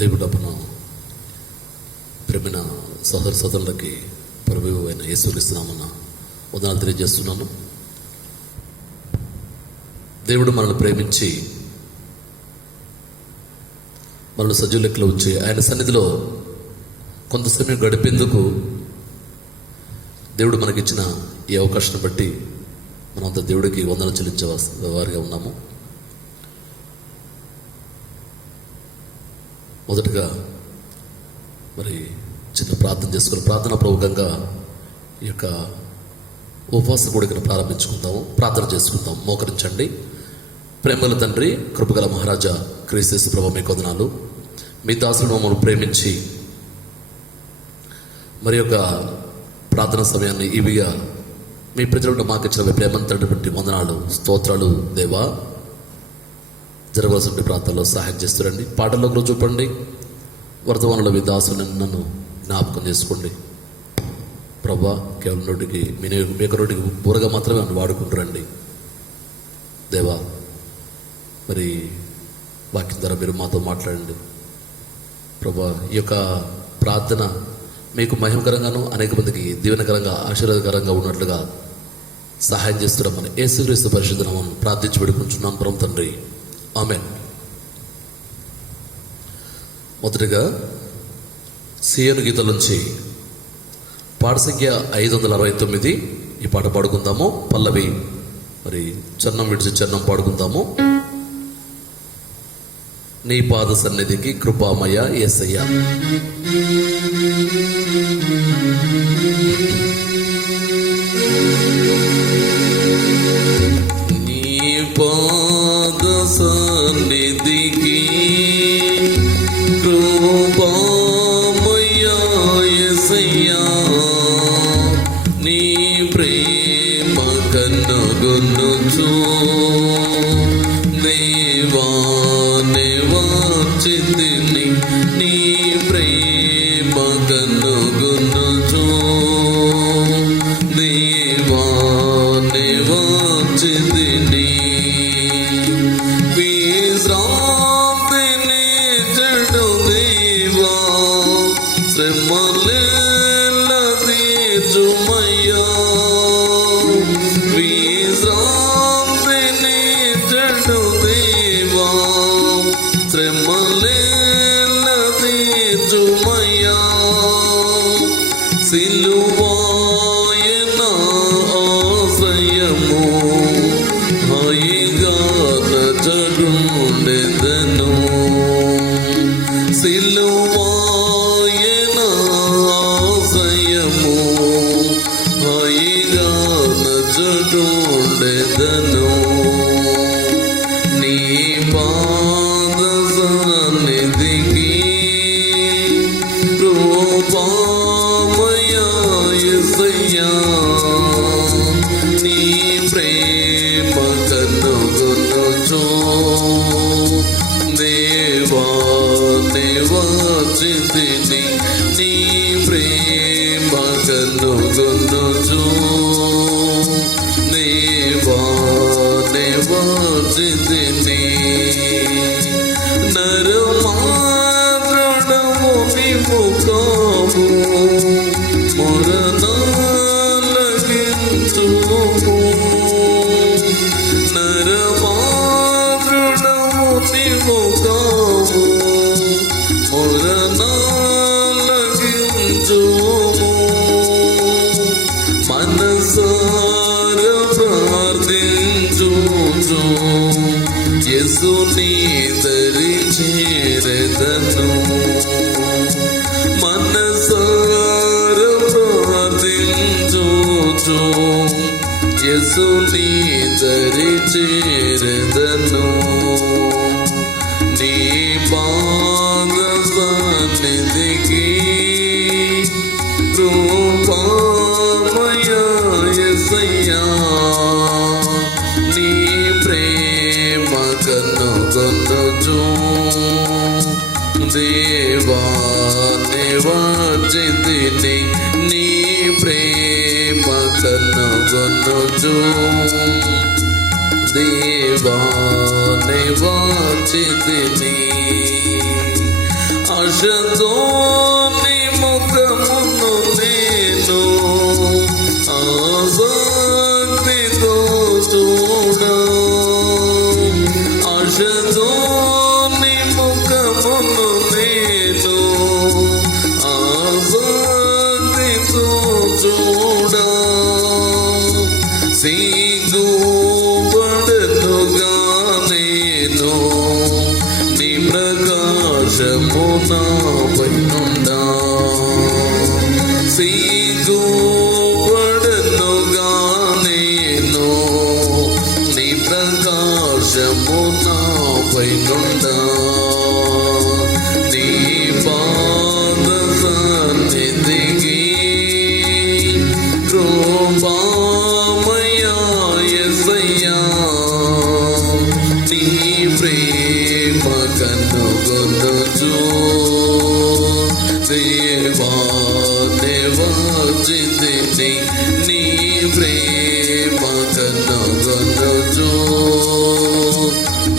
దేవుడప్పున ప్రేమైన సోదర సోదరులకి ప్రభువు అయిన యేసుక్రీస్తు నామమున వందనాలు తెలియజేస్తున్నాను. దేవుడు మనల్ని ప్రేమించి మనల్ని సజీవ లెక్కలో ఉంచి ఆయన సన్నిధిలో కొంత సమయం గడిపేందుకు దేవుడు మనకిచ్చిన ఈ అవకాశాన్ని బట్టి మనంతా దేవుడికి వందనాలు చెల్లించే వారిగా ఉన్నాము. మొదటగా మరి చిన్న ప్రార్థన చేసుకుని ప్రార్థనా ప్రముఖంగా ఈ యొక్క ఉపవాస కూడికను ప్రారంభించుకుందాము. ప్రార్థన చేసుకుందాం. మోకరించండి. ప్రేమల తండ్రి, కృపగల మహారాజా క్రీస్తు ప్రభు, మీకు వందనాలు. మీ దాసులను మమ్మల్ని ప్రేమించి మరి యొక్క ప్రార్థన సమయాన్ని ఇవిగా మీ ప్రజలకు మాకు ఇచ్చిన ప్రేమంతటి బట్టి వందనాలు, స్తోత్రాలు. దేవా, జరగవలసిన ప్రాంతాల్లో సహాయం చేస్తారండి. పాటల్లో కూడా చూపండి. వర్ధమానంలో మీ దాసుని నన్ను జ్ఞాపకం చేసుకోండి ప్రభా. కేవలం నోటికి మీ యొక్క నోటికి బూరగా మాత్రమే నన్ను వాడుకుంటారండి దేవా. మరి వాక్యం ద్వారా మీరు మాతో మాట్లాడండి ప్రభా. ఈ యొక్క ప్రార్థన మీకు మహిమకరంగాను అనేక మందికి దీవెనకరంగా ఆశీర్వాదకరంగా ఉన్నట్లుగా సహాయం చేస్తున్నామని యేసుక్రీస్తు పరిశుద్ధ నామమున ప్రార్థించి వేడుకుంటున్నాం పరమ తండ్రి, ఆమేన్. మొదటిగా సియోను గీతం నుంచి పాట సంఖ్య 569 ఈ పాట పాడుకుందాము. పల్లవి మరి చరణం విడిచి చరణం పాడుకుందాము. నీ పాద సన్నిధికి కృపామయ యేసయ్య. నీ పాద సన్నిధికి కృపామయ యేసయ్య. నీ ప్రేమ కనుగొనుచు దేవానివాంచితిని. నీ ప్రేమ కనుగొనుచు దేవానివాంచితిని. విశ్రాంతిని చెడు దేవా, శ్రమలేల తీర్చుమయ్యా. విశ్రాంతిని చెడు దేవా, శ్రమలేల తీర్చుమయ్యా. సిలువాయన ఆశ్రయము, హాయిగా నజరుండెదను. సిలువాయన ఆశ్రయము, హాయిగా నజరుండెదను. నీ పాద సన్నిధికి కృపామయ యేసయ్య. నీ ప్రేమ కనుగొనుచు దేవానివాంచితిని. నీ ప్రేమ కనుగొనుచు దేవానివాంచితిని. నరమాత్రుడము విముఖము మురనాలగించుము. నరమాత్రుడము విముఖము మురనాలగించుము. మనసార ప్రార్థించుచు యేసుని దరి చేరెదను. మనసార ప్రార్థించుచు యేసుని దరి చేరెదను. నీ పాద సన్నిధికి కృపామయ యేసయ్య. నీ ప్రేమ కనుగొనుచు దేవానివాంచితిని. నీ ప్రేమ కనుగొనుచు దేవానివాంచితిని. ఆశతో నీ ముఖమును నేను ఆసక్తితో చూడ, ఆశతో నీ ముఖమును నేను ఆసక్తితో చూడ, సిగ్గుపడనుగా నేను నీ ప్రకాశము నాపై నుండా, సిగ్గుపడనుగా నేను నీ ప్రకాశము నాపై నుండా, నీ పాద సన్నిధికి కృపామయా యేసయ్యా, నీ ప్రేమ కనుగొనుచు దేవా దేవార్జితిని, నీ ప్రేమ కనుగొనుచు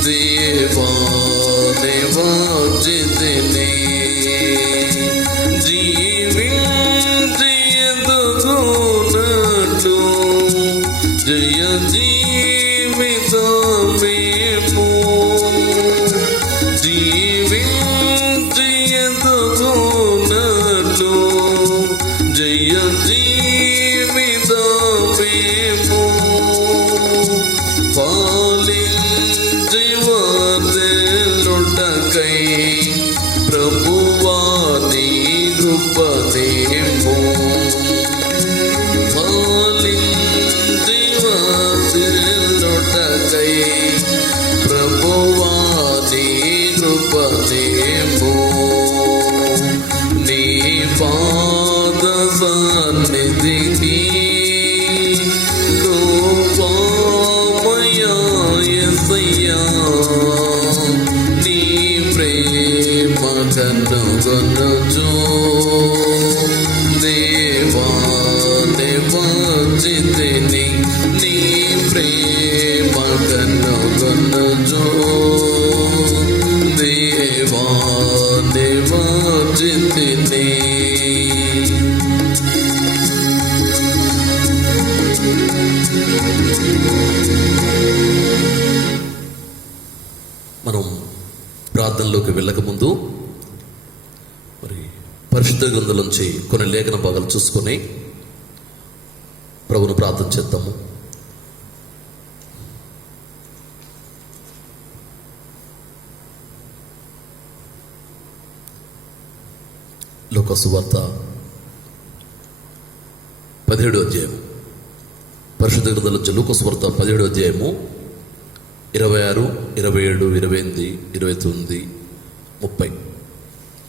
దేవా దేవార్జితిని, జీవించి ఎదుగునట్లు జయ జీవితమేమో, జీవించి ఎదుగునట్లు జయ జీవితమేమో, పాలించి వర్ధిల్లుటకై ప్రభువా నీ కృపనేమో, పాలించి వర్ధిల్లుటకై ప్రభువా నీ కృపనేమో, నీ పాద సన్నిధికి కృపామయా యేసయ్యా, నీ ప్రేమ కనుగొనుచు దేవా దేవార్జితిని, నీ ప్రేమ కనుగొనుచు దేవా దేవార్జితిని. మనం ప్రార్థనలోకి వెళ్ళకముందు మరి పరిశుద్ధ గ్రంథం నుంచి కొన్ని లేఖన భాగాలు చూసుకొని ప్రభువును ప్రార్థన చేద్దాము. లూకా సువార్త 17వ అధ్యాయం, పరిశుద్ధ గ్రంథం నుంచి లూకా సువార్త 17వ అధ్యాయము 26, 27, 28, 29, 30,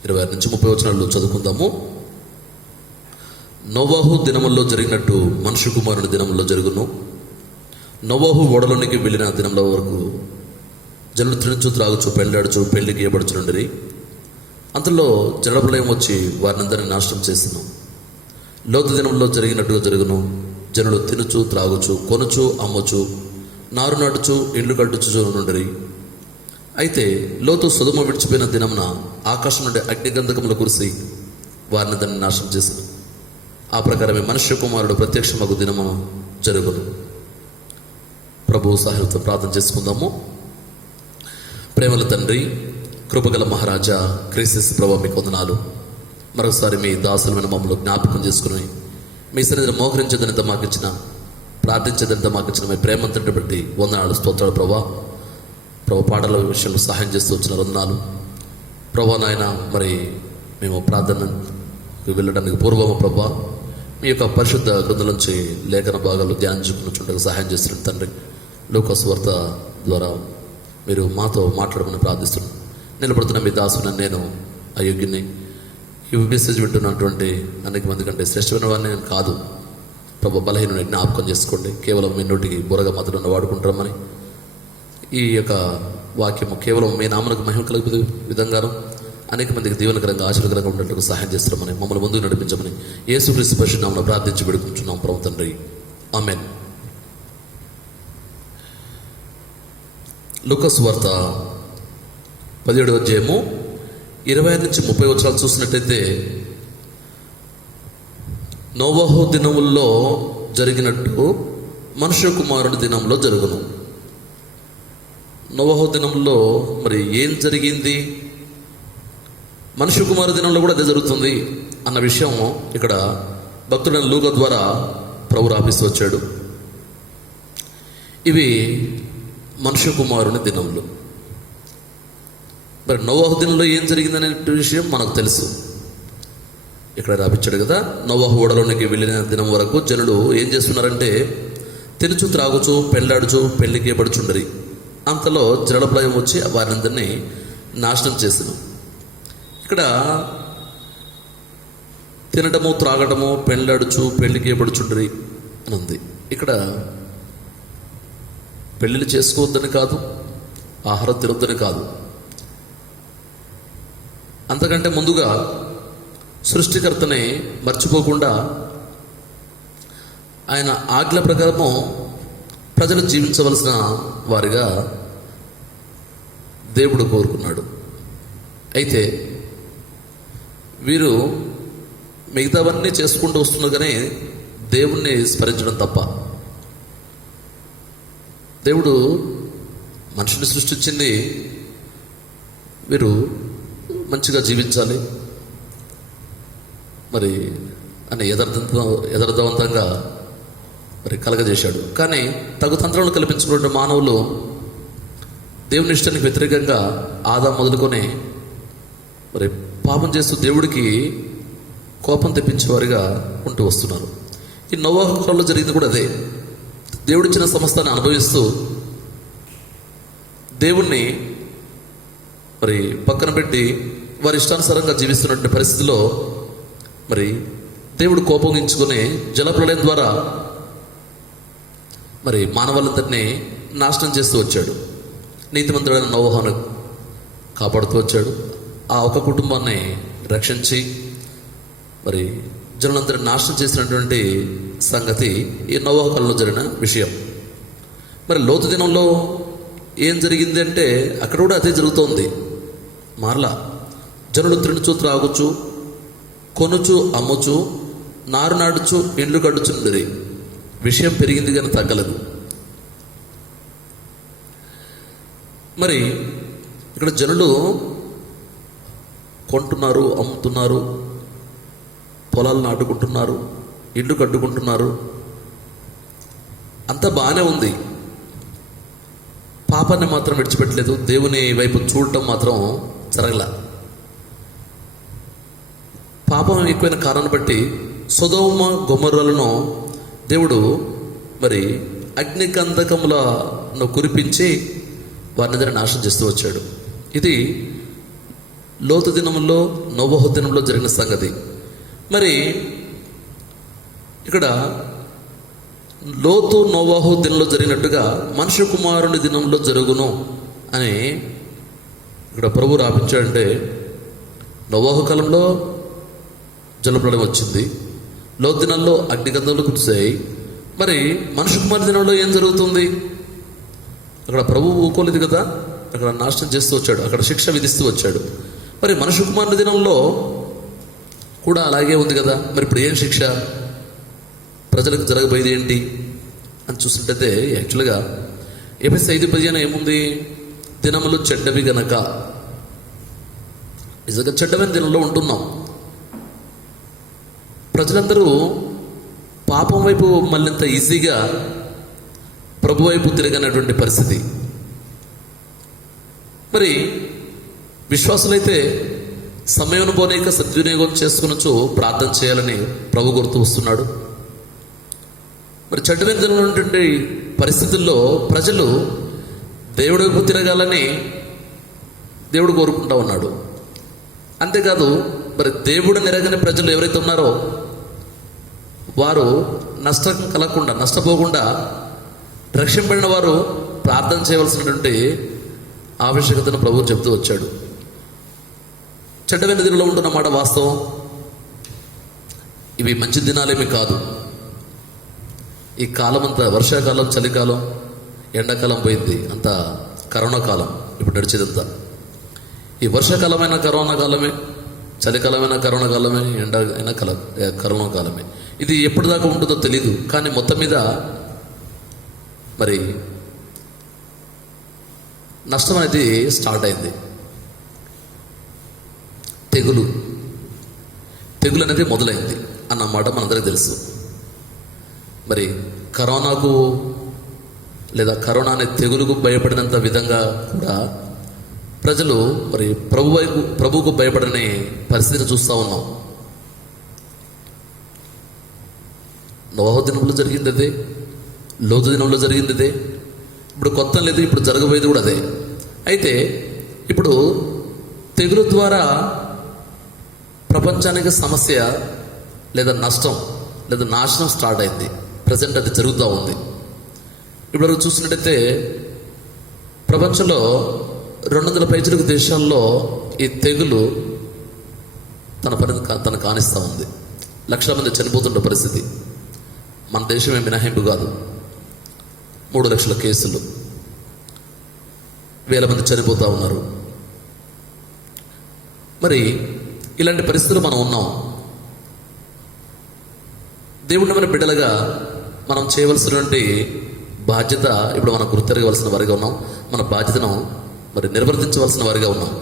26 నుంచి 30 వచనాలు చదువుకుందాము. నోవాహు దినముల్లో జరిగినట్టు మనుష్య కుమారుని దినముల్లో జరుగును. నోవాహు ఓడలోనికి వెళ్ళిన దినంల వరకు జనులు తినుచు త్రాగుచు పెళ్ళాడుచు పెళ్లికి ఇవ్వబడుచుండిరి. అంతలో జలప్రలయం వచ్చి వారినందరినీ నాశనం చేసిన. లోతు దినంలో జరిగినట్టుగా జరుగును. జనులు తినుచు త్రాగుచు కొనుచు అమ్ముచు నారు నాటుచు ఇండ్లు కట్టుచు నుండిరి. అయితే లోతు సొదొమ విడిచిపోయిన దినమున ఆకాశం నుండి అగ్నిగంధకములు కురిసి వారిని దాన్ని నాశనం చేసిన. ఆ ప్రకారమే మనుష్య కుమారుడు ప్రత్యక్షమగు దినము జరుగును. ప్రభు సహాయంతో ప్రార్థన చేసుకుందాము. ప్రేమల తండ్రి, కృపగల మహారాజా క్రీస్తు ప్రభు, మీకు వందనాలు. మరొకసారి మీ దాసులమైన మమ్మల్ని జ్ఞాపకం చేసుకుని మీ సన్నిధిని మోకరించేదనిత మాకు ఇచ్చిన, ప్రార్థించేదనిత మాకు ఇచ్చిన మీ ప్రేమంతటి బట్టి వందనాలు, స్తోత్రాలు ప్రభా. ప్రభు పాటల విషయంలో సహాయం చేస్తూ వచ్చిన వందనాలు ప్రభా. నాయన, మరి మేము ప్రార్థనకు వెళ్ళడానికి పూర్వము ప్రభా మీ యొక్క పరిశుద్ధ గ్రంథం నుంచి లేఖన భాగాలు ధ్యానించుకున్నట్టు సహాయం చేస్తున్న తండ్రి, లూకా సువార్త ద్వారా మీరు మాతో మాట్లాడమని ప్రార్థిస్తున్నాను. నిలబడుతున్న మీ దాసుని నేను అయోగ్యుని, ఈ మెసేజ్ వింటున్నటువంటి అనేక మంది కంటే శ్రేష్టమైన వారిని నేను కాదు ప్రభు. బలహీనుని జ్ఞాపకం చేసుకోండి. కేవలం మీ నోటికి బురగా మాత్రం వాడుకుంటామని ఈ యొక్క వాక్యము కేవలం మీ నామనకు మహిమ కలిగే విధంగాను అనేక మందికి దీవెనకరంగా ఆశీర్వదకరంగా ఉండేందుకు సహాయం చేస్తామని, మమ్మల్ని ముందుకు నడిపించమని యేసుక్రీస్తు పరిశుద్ధ నామమున ప్రార్థించి వేడుకుంటున్నాం ప్రభు తండ్రి, ఆమేన్. లూకా సువార్త 17వ అధ్యాయము 25 నుంచి 30 వచనాలు చూసినట్టయితే, నోవహు దినముల్లో జరిగినట్టు మనుష్య కుమారుడి దినంలో జరుగును. నోవహు దినంలో మరి ఏం జరిగింది, మనుష్య కుమారు దినంలో కూడా అదే జరుగుతుంది అన్న విషయం ఇక్కడ భక్తుడైన లూకా ద్వారా ప్రభు రాపిస్తూ వచ్చాడు. ఇవి మనుష్య కుమారుని దినములు. మరి నోవహు దినంలో ఏం జరిగిందనే విషయం మనకు తెలుసు, ఇక్కడ రాపించాడు కదా. నోవహు ఓడలోనికి వెళ్ళిన దినం వరకు జనులు ఏం చేస్తున్నారంటే, తినుచు త్రాగుచు పెళ్ళాడుచు పెళ్లికి పడుచుండరి. అంతలో జలప్రలయం వచ్చి వారందరినీ నాశనం చేసిను. ఇక్కడ తినడము త్రాగడము పెళ్ళాడుచు పెళ్లికి పడుచుండరి అని ఉంది. ఇక్కడ పెళ్ళిళ్ళు చేసుకోవద్దని కాదు, ఆహారం తినొద్దని కాదు. అంతకంటే ముందుగా సృష్టికర్తని మర్చిపోకుండా ఆయన ఆజ్ఞ ప్రకారము ప్రజలు జీవించవలసిన వారిగా దేవుడు కోరుకున్నాడు. అయితే వీరు మిగతావన్నీ చేసుకుంటూ వస్తున్నారు, కానీ దేవుణ్ణి స్మరించడం తప్ప. దేవుడు మనుషుని సృష్టించింది వీరు మంచిగా జీవించాలి మరి అని యథార్థవంతంగా మరి కలగజేశాడు. కానీ తగు తంత్రాలు కల్పించుకున్న మానవులు దేవుని ఇష్టానికి వ్యతిరేకంగా ఆదాము మొదలుకొని మరి పాపం చేస్తూ దేవుడికి కోపం తెప్పించేవారిగా ఉంటూ వస్తున్నారు. ఈ నోవహు కాలంలో జరిగింది కూడా అదే. దేవుడిచ్చిన సమస్తాన్ని అనుభవిస్తూ దేవుణ్ణి మరి పక్కన పెట్టి వారి ఇష్టానుసారంగా జీవిస్తున్నటువంటి పరిస్థితిలో మరి దేవుడు కోపగించుకుని జలప్రలయం ద్వారా మరి మానవాళ్ళందరినీ నాశనం చేస్తూ వచ్చాడు. నీతిమంతుడైన నోవహును కాపాడుతూ వచ్చాడు. ఆ ఒక కుటుంబాన్ని రక్షించి మరి జనులందరినీ నాశనం చేసినటువంటి సంగతి ఈ నోవహు కాలంలో జరిగిన విషయం. మరి లోతు దినంలో ఏం జరిగింది అంటే, అక్కడ కూడా అదే జరుగుతోంది. మరలా జనులు తినుచు త్రాగుచు కొనుచు అమ్ముచు నారు నాడుచు ఇండ్లు కడుచుండరి. విషయం పెరిగింది కానీ తగ్గలేదు. మరి ఇక్కడ జనులు కొంటున్నారు, అమ్ముతున్నారు, పొలాలు నాటుకుంటున్నారు, ఇండ్లు కట్టుకుంటున్నారు, అంతా బాగానే ఉంది. పాపాన్ని మాత్రం విడిచిపెట్టలేదు. దేవుని వైపు చూడటం మాత్రం జరగల. పాపం ఎక్కువైన కారణాన్ని బట్టి సొదొమ గొమొర్రాలను దేవుడు మరి అగ్నికందకములను కురిపించి వారిని నాశనం చేస్తూ వచ్చాడు. ఇది లోతు దినంలో నోవహు దినంలో జరిగిన సంగతి. మరి ఇక్కడ లోతు నోవహు దినంలో జరిగినట్టుగా మనుష్య కుమారుని దినంలో జరుగును అని ఇక్కడ ప్రభు రాపించాడంటే, నోవహు కాలంలో జలప్రలయం వచ్చింది, లోతు దినంలో అగ్నిగంధములు కురిశాయి. మరి మనుష్య కుమారుని దినంలో ఏం జరుగుతుంది? అక్కడ ప్రభు ఊకోలేదు కదా, అక్కడ నాశనం చేస్తూ వచ్చాడు, అక్కడ శిక్ష విధిస్తూ వచ్చాడు. మరి మనుష్య కుమారుని దినంలో కూడా అలాగే ఉంది కదా. మరి ఇప్పుడు ఏం శిక్ష ప్రజలకు జరగబోయేది ఏంటి అని చూస్తుంటే, యాక్చువల్గా ఎఫెసీ 5:15 ఏముంది? దినములు చెడ్డవి గనక. నిజంగా చెడ్డమైన దినంలో ఉంటున్నాం. ప్రజలందరూ పాపం వైపు మళ్ళింత ఈజీగా ప్రభు వైపు తిరగనటువంటి పరిస్థితి. మరి విశ్వాసులైతే సమయం పోనీక సద్వినియోగం చేసుకునొచ్చు ప్రార్థన చేయాలని ప్రభు గుర్తు వస్తున్నాడు. మరి చెడ్డమైన ఉన్నటువంటి పరిస్థితుల్లో ప్రజలు దేవుడి వైపు తిరగాలని దేవుడు కోరుకుంటా ఉన్నాడు. అంతేకాదు, మరి దేవుడు నిరగని ప్రజలు ఎవరైతే ఉన్నారో వారు నష్టం కలగకుండా, నష్టపోకుండా రక్షింపడిన వారు ప్రార్థన చేయవలసినటువంటి ఆవశ్యకతను ప్రభువు చెబుతూ వచ్చాడు. చెడ్డమైన దినంలో ఉంటున్న మాట వాస్తవం. ఇవి మంచి దినాలేమి కాదు. ఈ కాలం అంతా వర్షాకాలం, చలికాలం, ఎండాకాలం పోయింది, అంతా కరోనా కాలం ఇప్పుడు నడిచేదంతా. ఈ వర్షాకాలమైన కరోనా కాలమే, చలికాలమైన కరోనా కాలమే, ఎండ అయినా కరోనా కాలమే. ఇది ఎప్పటిదాకా ఉంటుందో తెలీదు. కానీ మొత్తం మీద మరి నష్టం అనేది స్టార్ట్ అయింది. తెగులు అనేది మొదలైంది అన్నమాట మనందరికీ తెలుసు. మరి కరోనాకు లేదా కరోనా అనే తెగులుకు భయపడినంత విధంగా కూడా ప్రజలు మరి ప్రభువుకు భయపడని పరిస్థితిని చూస్తూ ఉన్నాం. నోహ దినంలో జరిగింది అదే, లోతు దినంలో జరిగింది అదే, ఇప్పుడు కొత్త లేదు, ఇప్పుడు జరగబోయేది కూడా అదే. అయితే ఇప్పుడు తెగులు ద్వారా ప్రపంచానికి సమస్య లేదా నష్టం లేదా నాశనం స్టార్ట్ అయింది. ప్రజెంట్ అది జరుగుతూ ఉంది. ఇప్పుడు చూసినట్టయితే ప్రపంచంలో 200 పైచిలకు దేశాల్లో ఈ తెగులు తన పని కానిస్తూ ఉంది. లక్షల మంది చనిపోతున్న పరిస్థితి. మన దేశమే మినహాయింపు కాదు. 3 లక్షల కేసులు, వేల మంది చనిపోతూ ఉన్నారు. మరి ఇలాంటి పరిస్థితులు మనం ఉన్నాం. దేవుడిని మన బిడ్డలుగా మనం చేయవలసినటువంటి బాధ్యత ఇప్పుడు మనం గుర్తెరగవలసిన వారిగా ఉన్నాం. మన బాధ్యతను మరి నిర్వర్తించవలసిన వారిగా ఉన్నాం.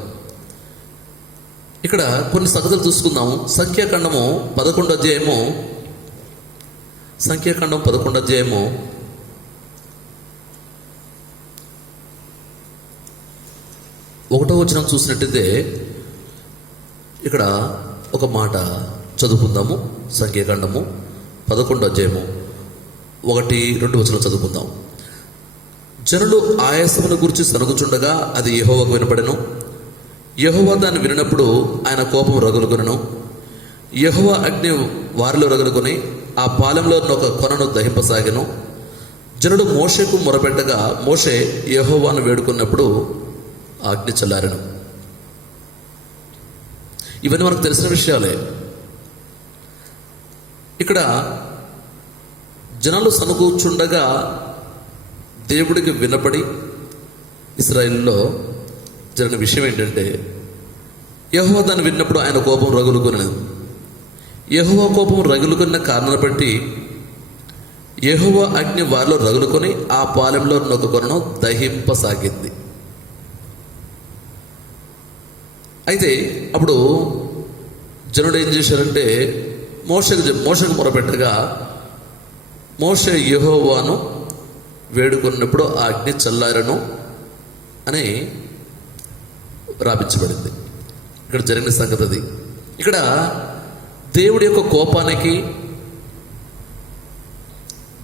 ఇక్కడ కొన్ని సంగతులు చూసుకుందాం. సంఖ్యాకాండము 11వ అధ్యాయము 1వ వచనం చూసినట్టయితే ఇక్కడ ఒక మాట చదువుకుందాము. సంఖ్యాకాండము 11వ అధ్యాయము 1-2 వచనం చదువుకుందాం. జనులు ఆయాసమును గురించి సనుగుచుండగా అది యెహోవాకు వినపడెను. యెహోవా దాన్ని వినినప్పుడు ఆయన కోపం రగులుకొనెను. యెహోవా అగ్ని వారిలో రగులుకొని ఆ పాలెంలో ఒక కొనను దహింపసాగెను. జనుడు మోషేకు మొరపెట్టగా మోషే యెహోవాను వేడుకున్నప్పుడు ఆ అగ్ని చల్లారెను. ఇవన్నీ మనకు తెలిసిన విషయాలే. ఇక్కడ జనాలు సనుగూచుండగా దేవుడికి వినపడి ఇశ్రాయేలులో జరిగిన విషయం ఏంటంటే, యెహోవా దాన్ని విన్నప్పుడు ఆయన కోపం రగులుకొనెను. యెహోవా కోపం రగులుకున్న కారణాన్ని బట్టి యెహోవా అగ్ని వారిలో రగులుకొని ఆ పాలెంలో ఒక కొనను దహింపసాగింది. అయితే అప్పుడు జనుడు ఏం చేశారంటే మోషకు మొరపెట్టగా మోషే యెహోవాను వేడుకున్నప్పుడు ఆ అగ్ని చల్లారెను అని రాపించబడింది. ఇక్కడ జరిగిన సంగతి అది. ఇక్కడ దేవుడి యొక్క కోపానికి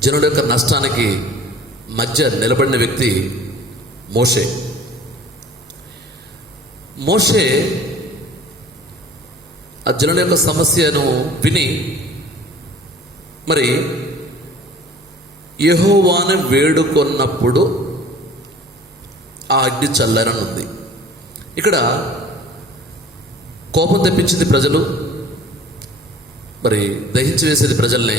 జనుడి యొక్క నష్టానికి మధ్య నిలబడిన వ్యక్తి మోషే. మోషే ఆ జనుడి యొక్క సమస్యను విని మరి యెహోవాను వేడుకొన్నప్పుడు ఆ అగ్ని చల్లారని ఉంది. ఇక్కడ కోపం తెప్పించింది ప్రజలు, మరి దహించి వేసేది ప్రజల్ని.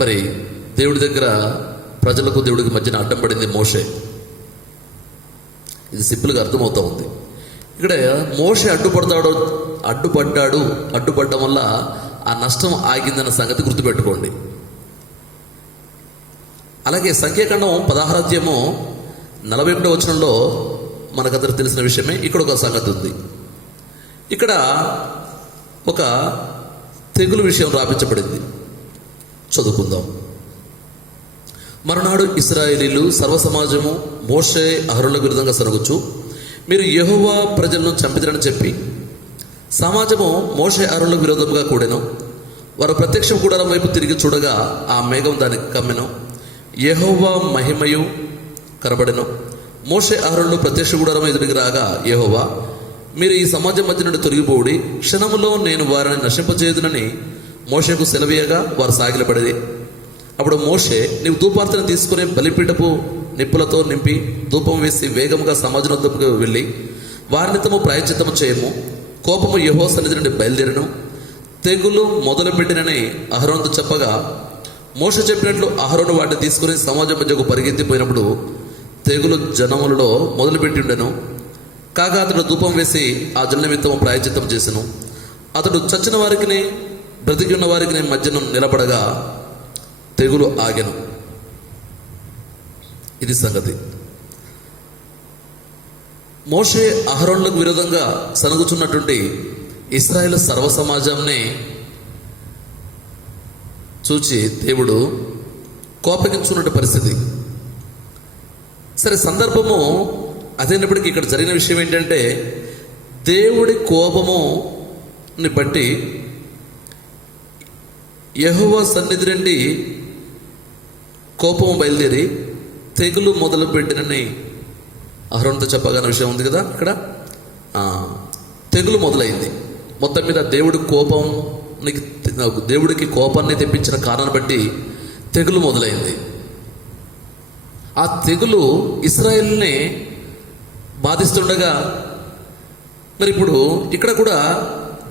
మరి దేవుడి దగ్గర ప్రజలకు దేవుడికి మధ్యన అడ్డం పడింది మోషే. ఇది సింపుల్గా అర్థమవుతా ఉంది. ఇక్కడ మోషే అడ్డుపడ్డం వల్ల ఆ నష్టం ఆగిందన్న సంగతి గుర్తుపెట్టుకోండి. అలాగే సంఖ్యాకాండం 16వ అధ్యాయము 41వ వచనంలో మనకందరూ తెలిసిన విషయమే. ఇక్కడ ఒక సంగతి ఉంది. ఇక్కడ ఒక తెగులు విషయం రాపించబడింది. చదువుకుందాం. మరునాడు ఇశ్రాయేలీలు సర్వసమాజము మోషే అహరోనులకు విరుద్ధంగా సరుగుచు, మీరు యెహోవా ప్రజలను చంపిదరని చెప్పి సమాజము మోషే అహరోనులకు విరోధంగా కూడెను. వారు ప్రత్యక్ష గుడారం వైపు తిరిగి చూడగా ఆ మేఘం దానికి కమ్మెను. యెహోవా మహిమయు కనబడెను. మోషే అహరోనులు ప్రత్యక్ష గుడారం ఎదురికి రాగా యెహోవా, మీరు ఈ సమాజం మధ్య నుండి తొలగిపోడి క్షణములో నేను వారిని నశింపచేయుదునని మోషేకు సెలవీయగా వారు సాగిలపడేది. అప్పుడు మోషే, నీవు ధూపార్తను తీసుకుని బలిపీఠపు నిప్పులతో నింపి ధూపం వేసి వేగముగా సమాజం వద్దకు వెళ్ళి వారినితము ప్రాయశ్చిత్తము చేయము. కోపము యెహోవా సన్నిధి నుండి బయలుదేరను. తెగులు మొదలుపెట్టినని అహరోనుతో చెప్పగా మోషే చెప్పినట్లు అహరోను వాటిని తీసుకుని సమాజం మధ్యకు పరిగెత్తిపోయినప్పుడు తెగులు జనములలో మొదలుపెట్టి ఉండెను. కాగా అతడు ధూపం వేసి ఆ జల నిమిత్తము ప్రాయశ్చిత్తం చేసెను. అతడు చచ్చిన వారికి బ్రతికి ఉన్న వారికి మధ్యను నిలబడగా తెగులు ఆగెను. ఇది సంగతి. మోషే అహరోనులకు విరోధంగా సనుగుచున్నటువంటి ఇశ్రాయేలు సర్వ సమాజంని చూచి దేవుడు కోపగించుకున్న పరిస్థితి. సరే, సందర్భము అదైనప్పటికీ ఇక్కడ జరిగిన విషయం ఏంటంటే, దేవుడి కోపముని బట్టి యెహోవా సన్నిధి నుండి కోపము బయలుదేరి తెగులు మొదలు పెట్టినని అహరోనుతో చెప్పగల విషయం ఉంది కదా. ఇక్కడ తెగులు మొదలైంది. మొత్తం మీద దేవుడికి కోపాన్ని తెప్పించిన కారణాన్ని బట్టి తెగులు మొదలైంది. ఆ తెగులు ఇశ్రాయేలుని బాధిస్తుండగా మరి ఇప్పుడు ఇక్కడ కూడా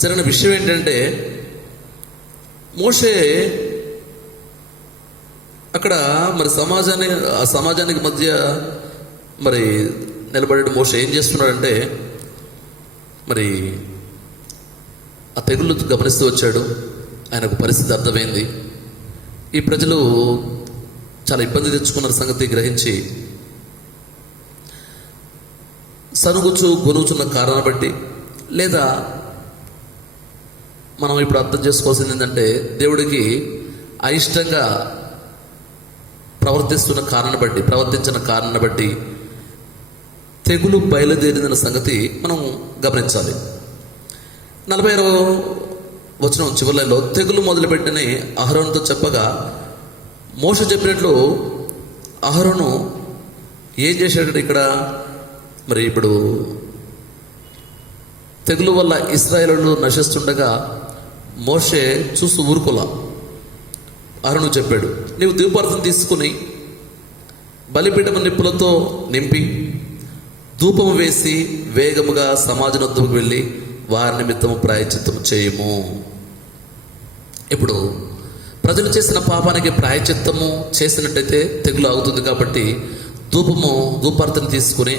జరిగిన విషయం ఏంటంటే, మోషే అక్కడ మరి సమాజానికి మధ్య మరి నిలబడే మోషే ఏం చేస్తున్నాడంటే, మరి ఆ తెగులు గమనిస్తూ వచ్చాడు. ఆయనకు పరిస్థితి అర్థమైంది. ఈ ప్రజలు చాలా ఇబ్బంది తెచ్చుకున్న సంగతి గ్రహించి గొనుగుచున్న కారణాన్ని బట్టి, లేదా మనం ఇప్పుడు అర్థం చేసుకోవాల్సింది ఏంటంటే, దేవుడికి అయిష్టంగా ప్రవర్తించిన కారణాన్ని బట్టి తెగులు బయలుదేరిన సంగతి మనం గమనించాలి. 40వ వచనం చివరిలో తెగులు మొదలుపెట్టని అహరోనుతో చెప్పగా, మోషే చెప్పినట్లు అహరోను ఏం చేశాడు ఇక్కడ? మరి ఇప్పుడు తెగులు వల్ల ఇశ్రాయేలు నశిస్తుండగా మోషే చూస్తూ ఊరుకోలా. అహరోను చెప్పాడు, నీవు ధూపార్తను తీసుకుని బలిపీఠము నిప్పులతో నింపి ధూపము వేసి వేగముగా సమాజనొద్దకు వెళ్ళి వారి నిమిత్తము ప్రాయశ్చిత్తము చేయము. ఇప్పుడు ప్రజలు చేసిన పాపానికి ప్రాయశ్చిత్తము చేసినట్టయితే తెగులు ఆగుతుంది. కాబట్టి ధూపార్తను తీసుకుని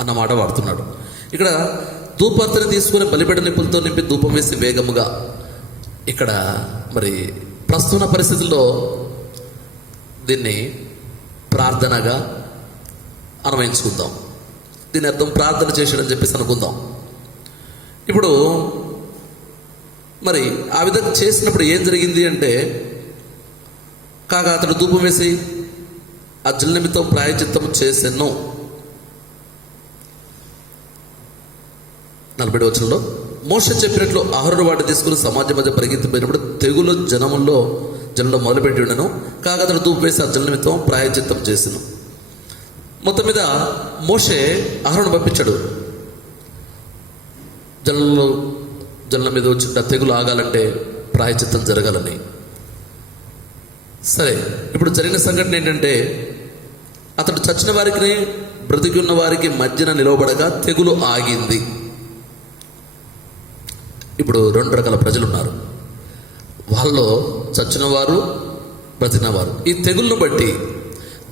అన్న మాట వాడుతున్నాడు. ఇక్కడ ధూపార్తను తీసుకుని బలిపీఠ నిప్పులతో నింపి ధూపం వేసి వేగముగా, ఇక్కడ మరి ప్రస్తుత పరిస్థితుల్లో దీన్ని ప్రార్థనగా అన్వయించుకుందాం. దీని అర్థం ప్రార్థన చేశాడని చెప్పేసి అనుకుందాం. ఇప్పుడు మరి ఆ విధంగా చేసినప్పుడు ఏం జరిగింది అంటే, కాగా అతడు ధూపం వేసి ఆ జల నిమిత్తం ప్రాయశ్చిత్తం చేసెను. 40వ వచనంలో మోషే చెప్పినట్లు అహరోను వాటిని తీసుకుని సమాజం మధ్య పరిగెత్తిపోయినప్పుడు తెగులు జనంలో మొదలుపెట్టి ఉండను. కాగా అతడు ధూపం వేసి ఆ జల నిమిత్తం ప్రాయశ్చిత్తం చేసెను. మొత్తం మీద మోషే అహరోను పంపించాడు, జనుల మీద వచ్చిన తెగులు ఆగాలంటే ప్రాయశ్చిత్తం జరగాలని. సరే, ఇప్పుడు జరిగిన సంఘటన ఏంటంటే, అతడు చచ్చిన వారికి బ్రతికి ఉన్న వారికి మధ్యన నిలవబడగా తెగులు ఆగింది. ఇప్పుడు 2 రకాల ప్రజలు ఉన్నారు. వాళ్ళు చచ్చిన వారు, బ్రతికిన వారు. ఈ తెగులను బట్టి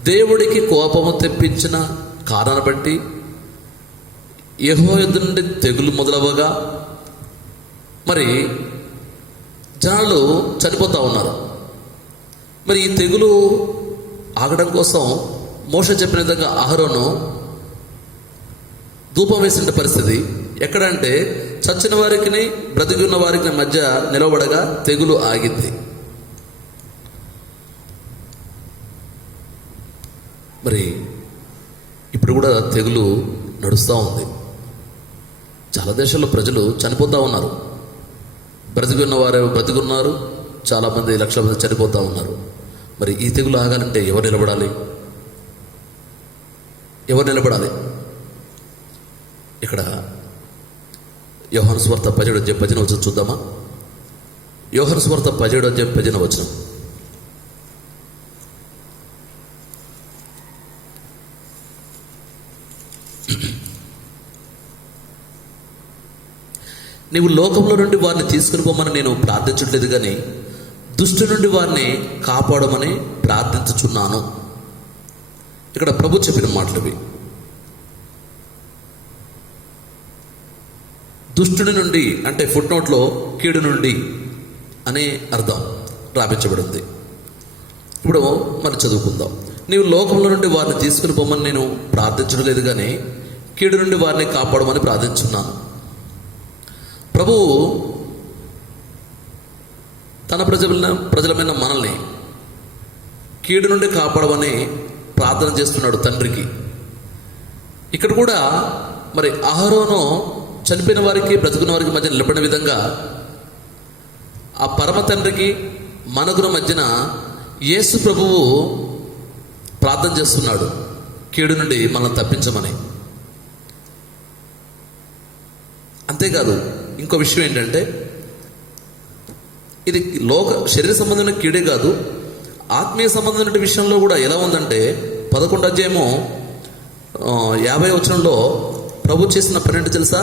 దేవుడికి కోపము తెప్పించిన కారణాన్ని బట్టి యెహోవా యొద్ద నుండి తెగులు మొదలవగా మరి జనాలు చనిపోతూ ఉన్నారు. మరి ఈ తెగులు ఆగడం కోసం మోషే చెప్పిన విధంగా అహరోను ధూపం వేసిన పరిస్థితి ఎక్కడంటే, చచ్చిన వారికి బ్రతికి ఉన్న వారికి మధ్య నిలబడగా తెగులు ఆగింది. మరి ఇప్పుడు కూడా తెగులు నడుస్తూ ఉంది. చాలా దేశాల్లో ప్రజలు చనిపోతూ ఉన్నారు. బ్రతికి ఉన్న వారు బ్రతికున్నారు, చాలామంది లక్షల మంది చనిపోతూ ఉన్నారు. మరి ఈ తెగులు ఆగాలంటే ఎవరు నిలబడాలి? ఇక్కడ యోహాను సువార్త 17 వచనం చూద్దామా? యోహాను సువార్త 17 వచనం. నీవు లోకంలో నుండి వారిని తీసుకుని పోమని నేను ప్రార్థించట్లేదు, కానీ దుష్టు నుండి వారిని కాపాడమని ప్రార్థించుచున్నాను. ఇక్కడ ప్రభు చెప్పిన మాటలు ఇవి. దుష్టుని నుండి అంటే ఫుట్ నోట్లో కీడు నుండి అనే అర్థం రాపించబడింది. ఇప్పుడు మరి చదువుకుందాం. నీవు లోకంలో నుండి వారిని తీసుకుని పోమని నేను ప్రార్థించడం లేదు, కానీ కీడు నుండి వారిని కాపాడమని ప్రార్థించున్నాను. ప్రభువు తన ప్రజలమైన మనల్ని కీడు నుండి కాపాడమని ప్రార్థన చేస్తున్నాడు తండ్రికి. ఇక్కడ కూడా మరి అహరోను చనిపోయిన వారికి బ్రతుకున్న వారికి మధ్య నిలబడిన విధంగా ఆ పరమ తండ్రికి మనకుల మధ్యన యేసు ప్రభువు ప్రార్థన చేస్తున్నాడు కీడు నుండి మనల్ని తప్పించమని. అంతేకాదు ఇంకో విషయం ఏంటంటే, ఇది శరీర సంబంధమైన కీడే కాదు, ఆత్మీయ సంబంధమైన విషయంలో కూడా ఎలా ఉందంటే 11వ అధ్యాయము 50వ వచనంలో ప్రభు చేసిన పని ఏంటో తెలుసా?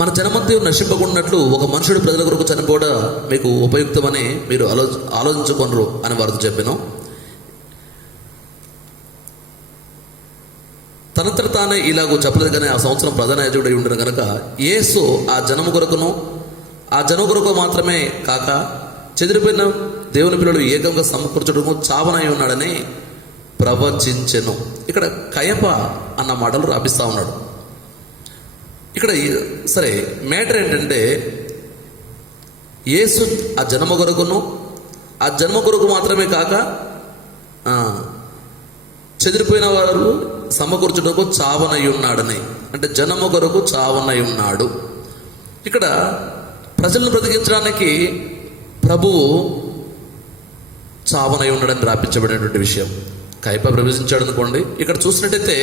మన జనమంతా నశింపకున్నట్లు ఒక మనుషుడు ప్రజల కొరకు చనిపోవడం మీకు ఉపయుక్తమని మీరు ఆలోచించుకొనరు అని వారితో చెప్పాను. తనంతట తానే ఇలాగూ చెప్పలేదు, కానీ ఆ సంవత్సరం ప్రధాన యాజకుడై ఉండరు కనుక యేసు ఆ జనము కొరకు మాత్రమే కాక చెదిరిపోయిన దేవుని పిల్లలు ఏకంగా సమకూర్చడము చావనై ఉన్నాడని ప్రవచించెను. ఇక్కడ కయప అన్న మాటలు రాపిస్తా ఉన్నాడు. ఇక్కడ సరే మ్యాటర్ ఏంటంటే, యేసు ఆ జన్మ కొరకు మాత్రమే కాక చెదిరిపోయిన వారు సమకూర్చుటకు చావనై ఉన్నాడని, అంటే జనము కొరకు చావనై ఉన్నాడు. ఇక్కడ ప్రజలను బ్రతికించడానికి ప్రభువు చావనై ఉన్నాడని రాపించబడినటువంటి విషయం. కయప ప్రవేశించాడు అనుకోండి. ఇక్కడ చూసినట్టయితే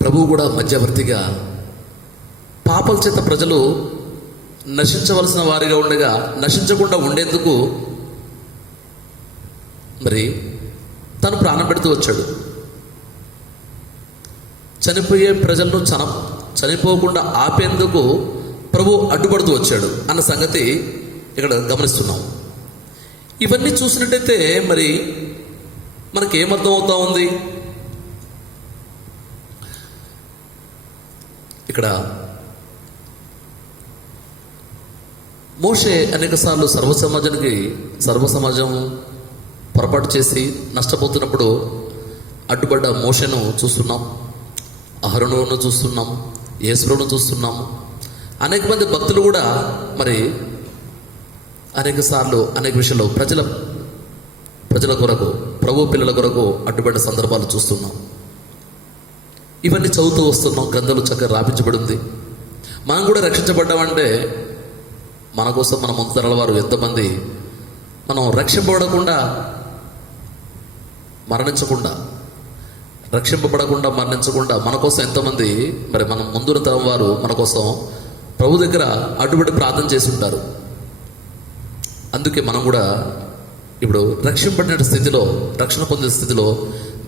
ప్రభువు కూడా మధ్యవర్తిగా పాపల చేత ప్రజలు నశించవలసిన వారిగా ఉండగా నశించకుండా ఉండేందుకు మరి తను ప్రాణం పెడుతూ వచ్చాడు. చనిపోయే ప్రజలను చనిపోకుండా ఆపేందుకు ప్రభు అడ్డుపడుతూ వచ్చాడు అన్న సంగతి ఇక్కడ గమనిస్తున్నాం. ఇవన్నీ చూసినట్టయితే మరి మనకేమర్థం అవుతా ఉంది? ఇక్కడ మోషే అనేక సార్లు సర్వసమాజం పొరపాటు చేసి నష్టపోతున్నప్పుడు అడ్డుపడ్డ మోషేను చూస్తున్నాం, అహరోనును చూస్తున్నాం, యేసును చూస్తున్నాము. అనేక మంది భక్తులు కూడా మరి అనేక సార్లు అనేక విషయాల్లో ప్రజల కొరకు, ప్రభు పిల్లల కొరకు అడ్డుపడ్డ సందర్భాలు చూస్తున్నాం. ఇవన్నీ చదువుతూ వస్తున్నాం. గ్రంథాలు చక్కగా రాపించబడింది. మనం కూడా రక్షించబడ్డామంటే మన కోసం మన ముందు తరాల వారు ఎంతమంది మనం రక్షింపబడకుండా మరణించకుండా మన కోసం ఎంతమంది మరి మన ముందున్న తరం వారు మన కోసం ప్రభు దగ్గర అడ్డుపడి ప్రార్థన చేసి ఉంటారు. అందుకే మనం కూడా ఇప్పుడు రక్షింపబడిన స్థితిలో, రక్షణ పొందిన స్థితిలో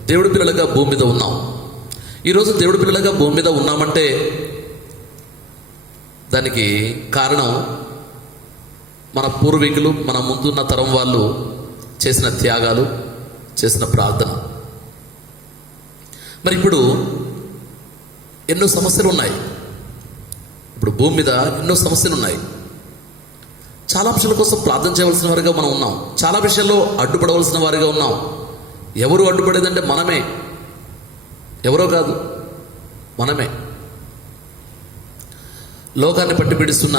దేవుడి పిల్లలుగా భూమి మీద ఉన్నాం. ఈరోజు దేవుడి పిల్లలుగా భూమి మీద ఉన్నామంటే దానికి కారణం మన పూర్వీకులు, మన ముందున్న తరం వాళ్ళు చేసిన త్యాగాలు, చేసిన ప్రార్థన. మరి ఇప్పుడు ఎన్నో సమస్యలు ఉన్నాయి. ఇప్పుడు భూమి మీద ఎన్నో సమస్యలు ఉన్నాయి. చాలా విషయాల కోసం ప్రార్థన చేయవలసిన వారిగా మనం ఉన్నాం. చాలా విషయాల్లో అడ్డుపడవలసిన వారిగా ఉన్నాం. ఎవరు అడ్డుపడేదంటే మనమే, ఎవరో కాదు, మనమే. లోకాన్ని పట్టి పీడిస్తున్న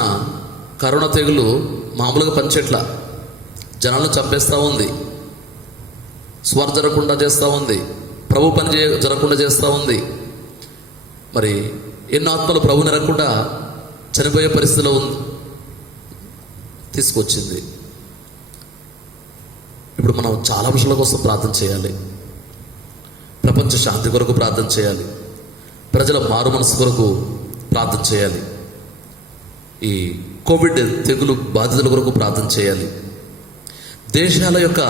కరోనా తెగులు మామూలుగా పనిచేట్ల జనాలను చంపేస్తూ ఉంది. స్వర్ జరగకుండా చేస్తూ ఉంది. ప్రభు పని జరగకుండా చేస్తూ ఉంది. మరి ఎన్నో ఆత్మలు ప్రభు నిరగకుండా చనిపోయే పరిస్థితిలో తీసుకొచ్చింది. ఇప్పుడు మనం చాలా విషయాల కోసం ప్రార్థన చేయాలి. ప్రపంచ శాంతి కొరకు ప్రార్థన చేయాలి. ప్రజల మారు మనసు కొరకు ప్రార్థన చేయాలి. ఈ కోవిడ్ తెగులు బాధితుల కొరకు ప్రార్థన చేయాలి. దేశాల యొక్క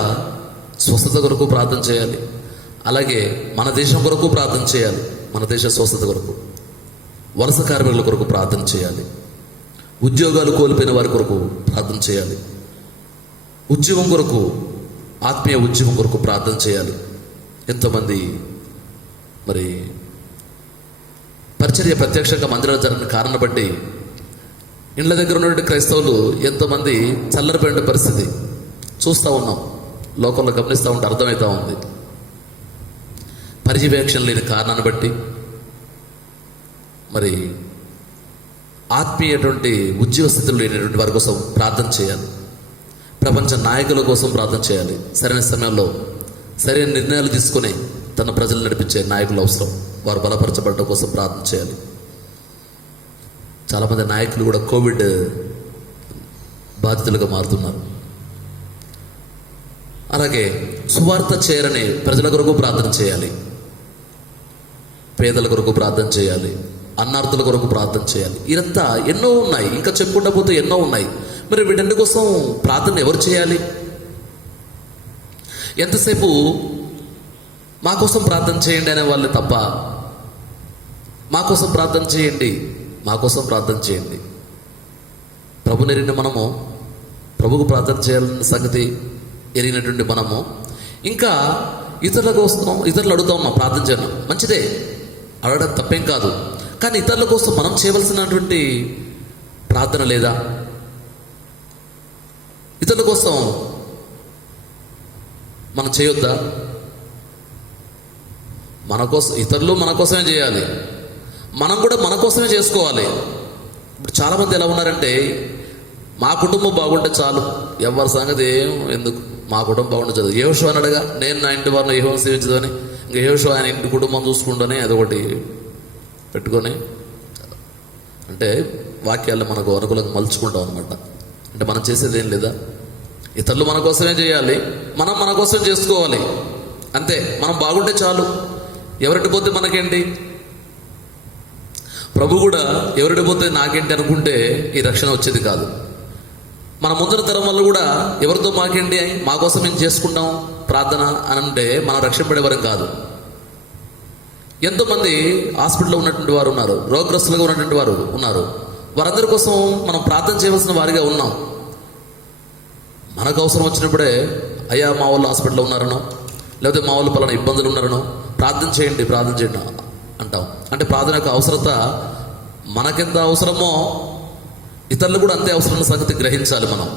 స్వస్థత కొరకు ప్రార్థన చేయాలి. అలాగే మన దేశం కొరకు ప్రార్థన చేయాలి. మన దేశ స్వస్థత కొరకు, వలస కార్మికుల కొరకు ప్రార్థన చేయాలి. ఉద్యోగాలు కోల్పోయిన వారి కొరకు ప్రార్థన చేయాలి. ఉద్యమం కొరకు, ఆత్మీయ ఉద్యమం కొరకు ప్రార్థన చేయాలి. ఎంతోమంది మరి పరిచర్య ప్రత్యక్షంగా మందిరంలో జరిగిన కారణం బట్టి ఇండ్ల దగ్గర ఉన్నటువంటి క్రైస్తవులు ఎంతోమంది చల్లరిపోయిన పరిస్థితి చూస్తూ ఉన్నాం, లోకంలో గమనిస్తూ ఉంటే అర్థమవుతూ ఉంది. పర్యవేక్షణ లేని కారణాన్ని బట్టి మరి ఆత్మీయటువంటి ఉద్యోగ స్థితిలో లేనటువంటి వారి కోసం ప్రార్థన చేయాలి. ప్రపంచ నాయకుల కోసం ప్రార్థన చేయాలి. సరైన సమయంలో సరైన నిర్ణయాలు తీసుకొని తన ప్రజలు నడిపించే నాయకులు అవసరం. వారు బలపరచబడడం కోసం ప్రార్థన చేయాలి. చాలామంది నాయకులు కూడా కోవిడ్ బాధితులుగా మారుతున్నారు. అలాగే సువార్త చేరని ప్రజల కొరకు ప్రార్థన చేయాలి. పేదల కొరకు ప్రార్థన చేయాలి. అన్నార్థుల కొరకు ప్రార్థన చేయాలి. ఇదంతా ఎన్నో ఉన్నాయి, ఇంకా చెప్పుకుంటూ పోతే ఎన్నో ఉన్నాయి. మరి వీటన్నిటి కోసం ప్రార్థన ఎవరు చేయాలి? ఎంతసేపు మా కోసం ప్రార్థన చేయండి అనే వాళ్ళే తప్ప మా కోసం ప్రార్థన చేయండి, మా కోసం ప్రార్థన చేయండి. ప్రభు ఎరిగిన మనము ప్రభుకు ప్రార్థన చేయాలన్న సంగతి ఎరిగినటువంటి మనము ఇంకా ఇతరుల కోసం ఇతరులు అడుగుతా ఉన్నాం, ప్రార్థన చేయడం మంచిదే, అడగడం తప్పేం కాదు. కానీ ఇతరుల కోసం మనం చేయవలసినటువంటి ప్రార్థన లేదా? ఇతరుల కోసం మనం చేయొద్దా? మన కోసం, ఇతరులు మన కోసమే చేయాలి, మనం కూడా మన కోసమే చేసుకోవాలి. ఇప్పుడు చాలామంది ఎలా ఉన్నారంటే మా కుటుంబం బాగుంటే చాలు, ఎవరి సంగతి ఏం ఎందుకు, మా కుటుంబం బాగుంటే చాలు. యెహోషువ అడగా నేను నా ఇంటి వారిని యెహోవాను సేవించదని, ఇంకా యెహోషువ ఆయన ఇంటి కుటుంబం చూసుకుంటూనే అదొకటి పెట్టుకొని, అంటే వాక్యాలు మనకు అనుకూలంగా మలుచుకుంటాం అనమాట. అంటే మనం చేసేది ఏం లేదా? ఇతరులు మన కోసమే చేయాలి, మనం మన కోసం చేసుకోవాలి, అంతే. మనం బాగుంటే చాలు, ఎవరింటి పోతే మనకేంటి? ప్రభు కూడా ఎవరింటి పోతే నాకేంటి అనుకుంటే ఈ రక్షణ వచ్చేది కాదు. మన ముందర తరం వల్ల కూడా ఎవరితో మాకేంటి, మా కోసం మేము చేసుకుంటాం ప్రార్థన అని అంటే మనం రక్షణ పడేవారం కాదు. ఎంతోమంది హాస్పిటల్లో ఉన్నటువంటి వారు ఉన్నారు, రోగగ్రస్తులుగా ఉన్నటువంటి వారు ఉన్నారు. వారందరి కోసం మనం ప్రార్థన చేయవలసిన వారిగా ఉన్నాం. మనకు అవసరం వచ్చినప్పుడే అయ్యా మా వాళ్ళు హాస్పిటల్లో ఉన్నారనో, లేకపోతే మా వాళ్ళు పలానా ఇబ్బందులు ఉన్నారనో, ప్రార్థన చేయండి ప్రార్థన చేయండి అంటాం. అంటే ప్రార్థన యొక్క అవసరత మనకెంత అవసరమో ఇతరులు కూడా అంతే అవసరమైన సంగతి గ్రహించాలి మనం.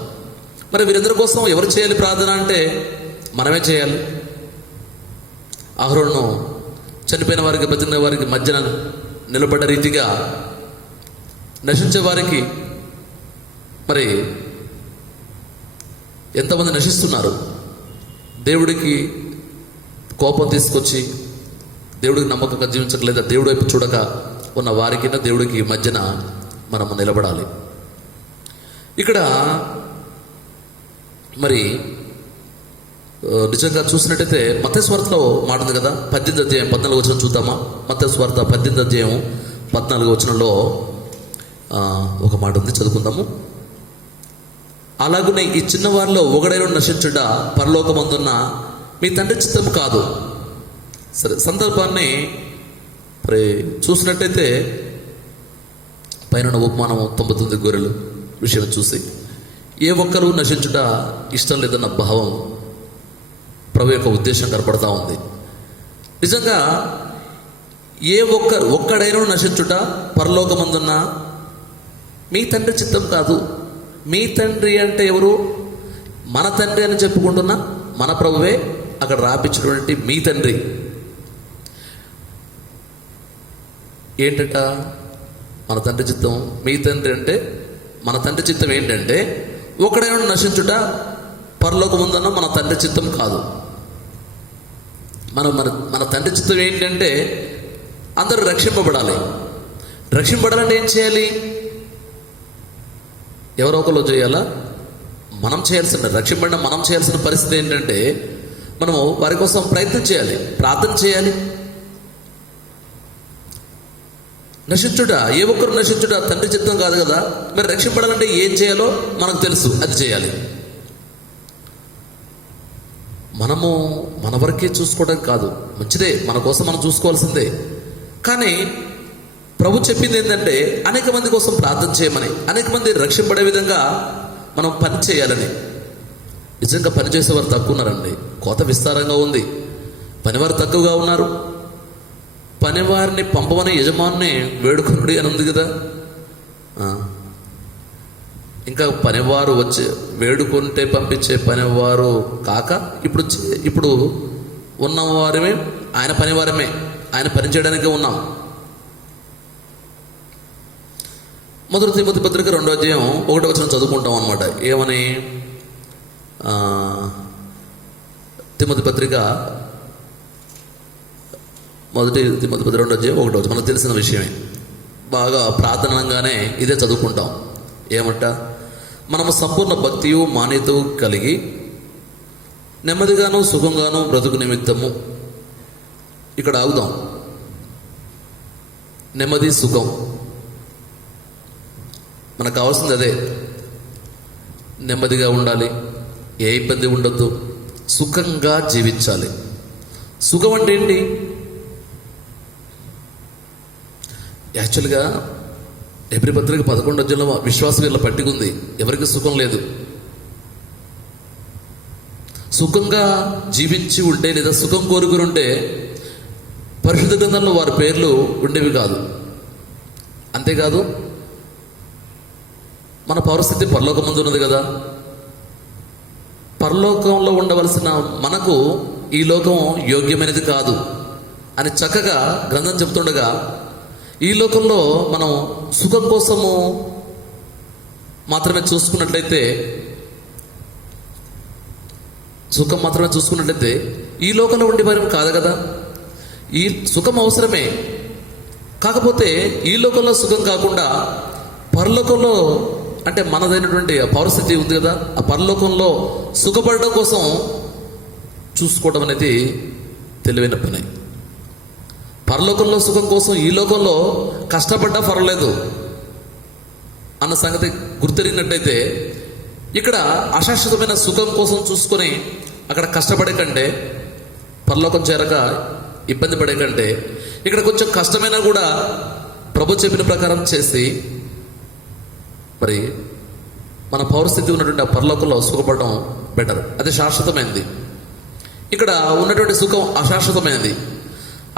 మరి వీరందరి కోసం ఎవరు చేయాలి ప్రార్థన అంటే మనమే చేయాలి. అహరోను చనిపోయిన వారికి బతికిన వారికి మధ్యన నిలబడ్డ రీతిగా నశించే వారికి మరి ఎంతమంది నశిస్తున్నారు. దేవుడికి కోపం తీసుకొచ్చి దేవుడికి నమ్మకంగా జీవించట్లేదా, దేవుడి వైపు చూడక ఉన్న వారికి దేవుడికి మధ్యన మనము నిలబడాలి. ఇక్కడ మరి నిజంగా చూసినట్టయితే మత్తయి సువార్తలో మాట ఉంది కదా, 18వ అధ్యాయం 14వ వచనం చూద్దామా? మత్తయి సువార్త 18వ అధ్యాయం 14వ వచనంలో ఒక మాట ఉంది, చదువుకుందాము. అలాగనే ఈ చిన్నవారిలో ఒకడైనా నశించుట పరలోకమందున్న మీ తండ్రి చిత్తము కాదు. సరే, సందర్భాన్ని మరి చూసినట్టయితే పైన ఉపమానం 99 గొర్రెలు విషయం చూసి ఏ ఒక్కరూ నశించుట ఇష్టం లేదన్న భావం ప్రభు యొక్క ఉద్దేశం కనపడతా ఉంది. నిజంగా ఏ ఒక్కడైనా నశించుట పరలోకమందున్న మీ తండ్రి చిత్తం కాదు. మీ తండ్రి అంటే ఎవరు? మన తండ్రి అని చెప్పుకుంటున్న మన ప్రభువే అక్కడ రాపించినటువంటి మీ తండ్రి. ఏంటట మన తండ్రి చిత్తం? మీ తండ్రి అంటే మన తండ్రి చిత్తం ఏంటంటే ఒకడైనా నశించుట పరలోకమందున్న మన తండ్రి చిత్తం కాదు. మన తండ్రి చిత్తం ఏంటంటే అందరూ రక్షింపబడాలి. రక్షింపబడాలంటే ఏం చేయాలి? ఎవరో ఒకరు చేయాలా? మనం చేయాల్సిన, రక్షింపబడిన మనం చేయాల్సిన పరిస్థితి ఏంటంటే మనము వారి కోసం ప్రయత్నం చేయాలి, ప్రార్థన చేయాలి. నశించుట, ఏ ఒక్కరు నశించుట తండ్రి చిత్తం కాదు కదా. మరి రక్షింపడాలంటే ఏం చేయాలో మనకు తెలుసు, అది చేయాలి. మనము మన వరకే చూసుకోవడం కాదు, మంచిదే, మన కోసం మనం చూసుకోవాల్సిందే. కానీ ప్రభు చెప్పింది ఏంటంటే అనేక మంది కోసం ప్రార్థన చేయమని, అనేక మంది రక్షింపడే విధంగా మనం పని చేయాలని. నిజంగా పనిచేసేవారు తక్కువ ఉన్నారండి, కోత విస్తారంగా ఉంది, పనివారు తక్కువగా ఉన్నారు. పనివారిని పంపమని యజమాని వేడుకొనుడి అని ఉంది కదా. ఇంకా పనివారు వచ్చి వేడుకుంటే పంపించే పనివారు కాక ఇప్పుడు ఉన్నవారమే ఆయన పనివారమే, ఆయన పని చేయడానికే ఉన్నాం. మొదటి తిమోతి పత్రిక 2వ అధ్యాయం 1వ వచనం చదువుకుంటాం అన్నమాట. ఏమని? తిమోతి పత్రిక మొదటి తిమోతి పత్రిక 2వ అధ్యాయం 1వ వచనం మనకు తెలిసిన విషయమే. బాగా ప్రార్థనగానే ఇదే చదువుకుంటాం. ఏమంట? మనము సంపూర్ణ భక్తియు మాన్యత కలిగి నెమ్మదిగాను సుఖంగాను బ్రతుకు నిమిత్తము. ఇక్కడ ఆగుదాం. నెమ్మది, సుఖం మనకు కావాల్సింది అదే. నెమ్మదిగా ఉండాలి, ఏ ఇబ్బంది ఉండొద్దు, సుఖంగా జీవించాలి. సుఖం అంటే ఏంటి? యాక్చువల్గా ఎబ్రీ పత్రిక 11వ అధ్యాయంలో విశ్వాసం వీళ్ళ పట్టికుంది. ఎవరికి సుఖం లేదు. సుఖంగా జీవించి ఉంటే లేదా సుఖం కోరుకుని ఉంటే పరిశుద్ధ గ్రంథంలో వారి పేర్లు ఉండేవి కాదు. అంతేకాదు, మన పౌరస్థితి పరలోకం ముందు ఉన్నది కదా. పరలోకంలో ఉండవలసిన మనకు ఈ లోకం యోగ్యమైనది కాదు అని చక్కగా గ్రంథం చెప్తుండగా, ఈ లోకంలో మనం సుఖం కోసము మాత్రమే చూసుకున్నట్లయితే ఈ లోకంలో ఉండే వారి కాదు కదా. ఈ సుఖం అవసరమే, కాకపోతే ఈ లోకంలో సుఖం కాకుండా పరలోకంలో, అంటే మనదైనటువంటి పౌరస్థితి ఉంది కదా, ఆ పరలోకంలో సుఖపడడం కోసం చూసుకోవడం అనేది తెలివైన పని. పరలోకంలో సుఖం కోసం ఈ లోకంలో కష్టపడ్డా పర్వాలేదు అన్న సంగతి గుర్తెరిగినట్టయితే, ఇక్కడ అశాశ్వతమైన సుఖం కోసం చూసుకొని అక్కడ కష్టపడే కంటే, పరలోకం చేరక ఇబ్బంది పడే కంటే, ఇక్కడ కొంచెం కష్టమైనా కూడా ప్రభు చెప్పిన ప్రకారం చేసి మరి మన పౌరస్థితి ఉన్నటువంటి ఆ పరలోకంలో సుఖపడడం బెటర్. అది శాశ్వతమైనది. ఇక్కడ ఉన్నటువంటి సుఖం అశాశ్వతమైనది.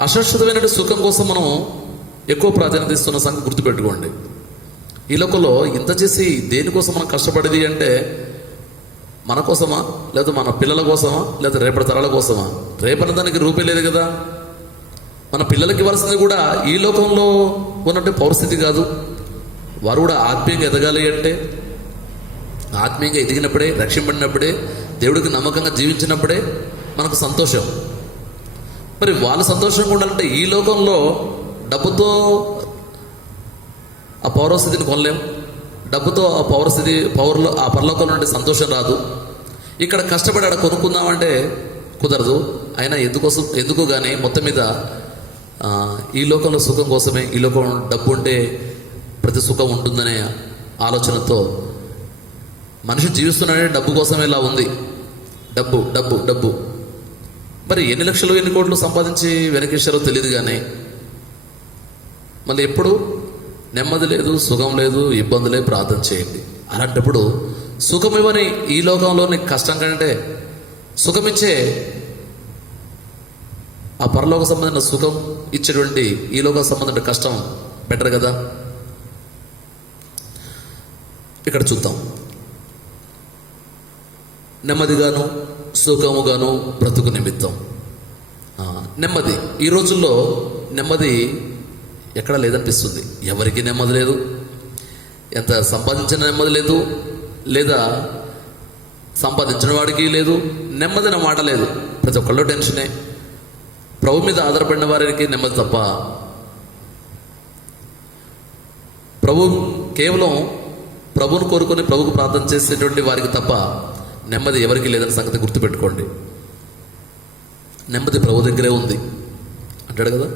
అశాశ్వతమైన సుఖం కోసం మనం ఎక్కువ ప్రాధాన్యత ఇస్తున్న సంగతి గుర్తుపెట్టుకోండి. ఈ లోకంలో ఇంత చేసి దేనికోసం మనం కష్టపడేది అంటే, మన కోసమా, లేదా మన పిల్లల కోసమా, లేదా రేపటి తరాల కోసమా? రేపటి దానికి రూపే లేదు కదా. మన పిల్లలకి ఇవ్వాల్సింది కూడా ఈ లోకంలో ఉన్నట్టు పరిస్థితి కాదు. వారు కూడా ఆత్మీయంగా ఎదగాలి అంటే, ఆత్మీయంగా ఎదిగినప్పుడే, రక్షింపడినప్పుడే, దేవుడికి నమ్మకంగా జీవించినప్పుడే మనకు సంతోషం. మరి వాళ్ళు సంతోషంగా ఉండాలంటే ఈ లోకంలో డబ్బుతో ఆ పౌరస్థితిని కొనలేం. డబ్బుతో ఆ పౌరులో ఆ పరలోకంలో నుండి సంతోషం రాదు. ఇక్కడ కష్టపడి ఆడ కొనుక్కుందామంటే కుదరదు. అయినా ఎందుకు కానీ మొత్తం మీద ఈ లోకంలో సుఖం కోసమే, ఈ లోకం డబ్బు ఉంటే ప్రతి సుఖం ఉంటుందనే ఆలోచనతో మనిషి జీవిస్తున్నాడే డబ్బు కోసమే ఇలా ఉంది. డబ్బు డబ్బు డబ్బు. మరి ఎన్ని లక్షలు ఎన్ని కోట్లు సంపాదించి వెనకేశారో తెలియదు. కానీ మళ్ళీ ఎప్పుడు నెమ్మది లేదు, సుఖం లేదు, ఇబ్బందులే. ప్రార్థన చేయండి. అలాంటప్పుడు సుఖమివ్వని ఈ లోకంలోని కష్టం కంటే సుఖమిచ్చే ఆ పరలోక సంబంధించిన సుఖం ఇచ్చేటువంటి ఈ లోక సంబంధించిన కష్టం బెటర్ కదా. ఇక్కడ చూద్దాం. నెమ్మదిగాను సుఖముగాను బ్రతుకు నిమిత్తం. నెమ్మది. ఈ రోజుల్లో నెమ్మది ఎక్కడ లేదనిపిస్తుంది. ఎవరికి నెమ్మది లేదు. ఎంత సంపాదించిన నెమ్మది లేదు, లేదా సంపాదించిన వాడికి లేదు. నెమ్మదిన మాట లేదు. ప్రతి ఒక్కళ్ళు టెన్షనే. ప్రభు మీద ఆధారపడిన వారికి నెమ్మది తప్ప, కేవలం ప్రభువును కోరుకొని ప్రభువుకు ప్రార్థన చేసేటువంటి వారికి తప్ప నెమ్మది ఎవరికి లేదని సంగతి గుర్తుపెట్టుకోండి. నెమ్మది ప్రభు దగ్గరే ఉంది అంటాడు కదా.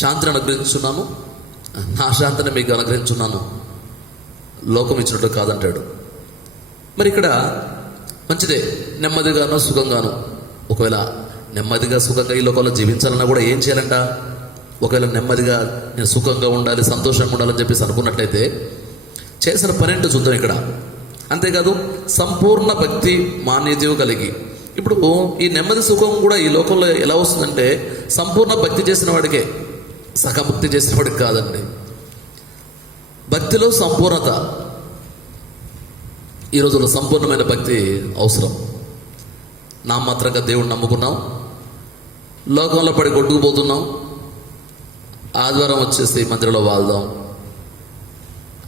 శాంతిని అనుగ్రహించున్నాను, నా శాంతిని మీకు అనుగ్రహించున్నాను, లోకం ఇచ్చినట్టు కాదంటాడు. మరి ఇక్కడ మంచిదే, నెమ్మదిగాను సుఖంగాను. ఒకవేళ నెమ్మదిగా సుఖంగా ఈ లోకంలో జీవించాలన్నా కూడా ఏం చేయాలంట? ఒకవేళ నెమ్మదిగా నేను సుఖంగా ఉండాలి, సంతోషంగా ఉండాలని చెప్పేసి అనుకున్నట్లయితే చేసిన పని ఏంటో చూద్దాం ఇక్కడ. అంతేకాదు, సంపూర్ణ భక్తి మాన్యత కలిగి ఇప్పుడు ఈ నెమ్మది సుఖం కూడా ఈ లోకంలో ఎలా వస్తుందంటే సంపూర్ణ భక్తి చేసిన వాడికే, సగం భక్తి చేసిన వాడికి కాదండి. భక్తిలో సంపూర్ణత. ఈ రోజుల్లో సంపూర్ణమైన భక్తి అవసరం. నామమాత్రంగా దేవుడిని నమ్ముకున్నాం, లోకంలో పడి కొట్టుకుపోతున్నాం, ఆదివారం వచ్చేసి మందిరంలో వాళ్దాం,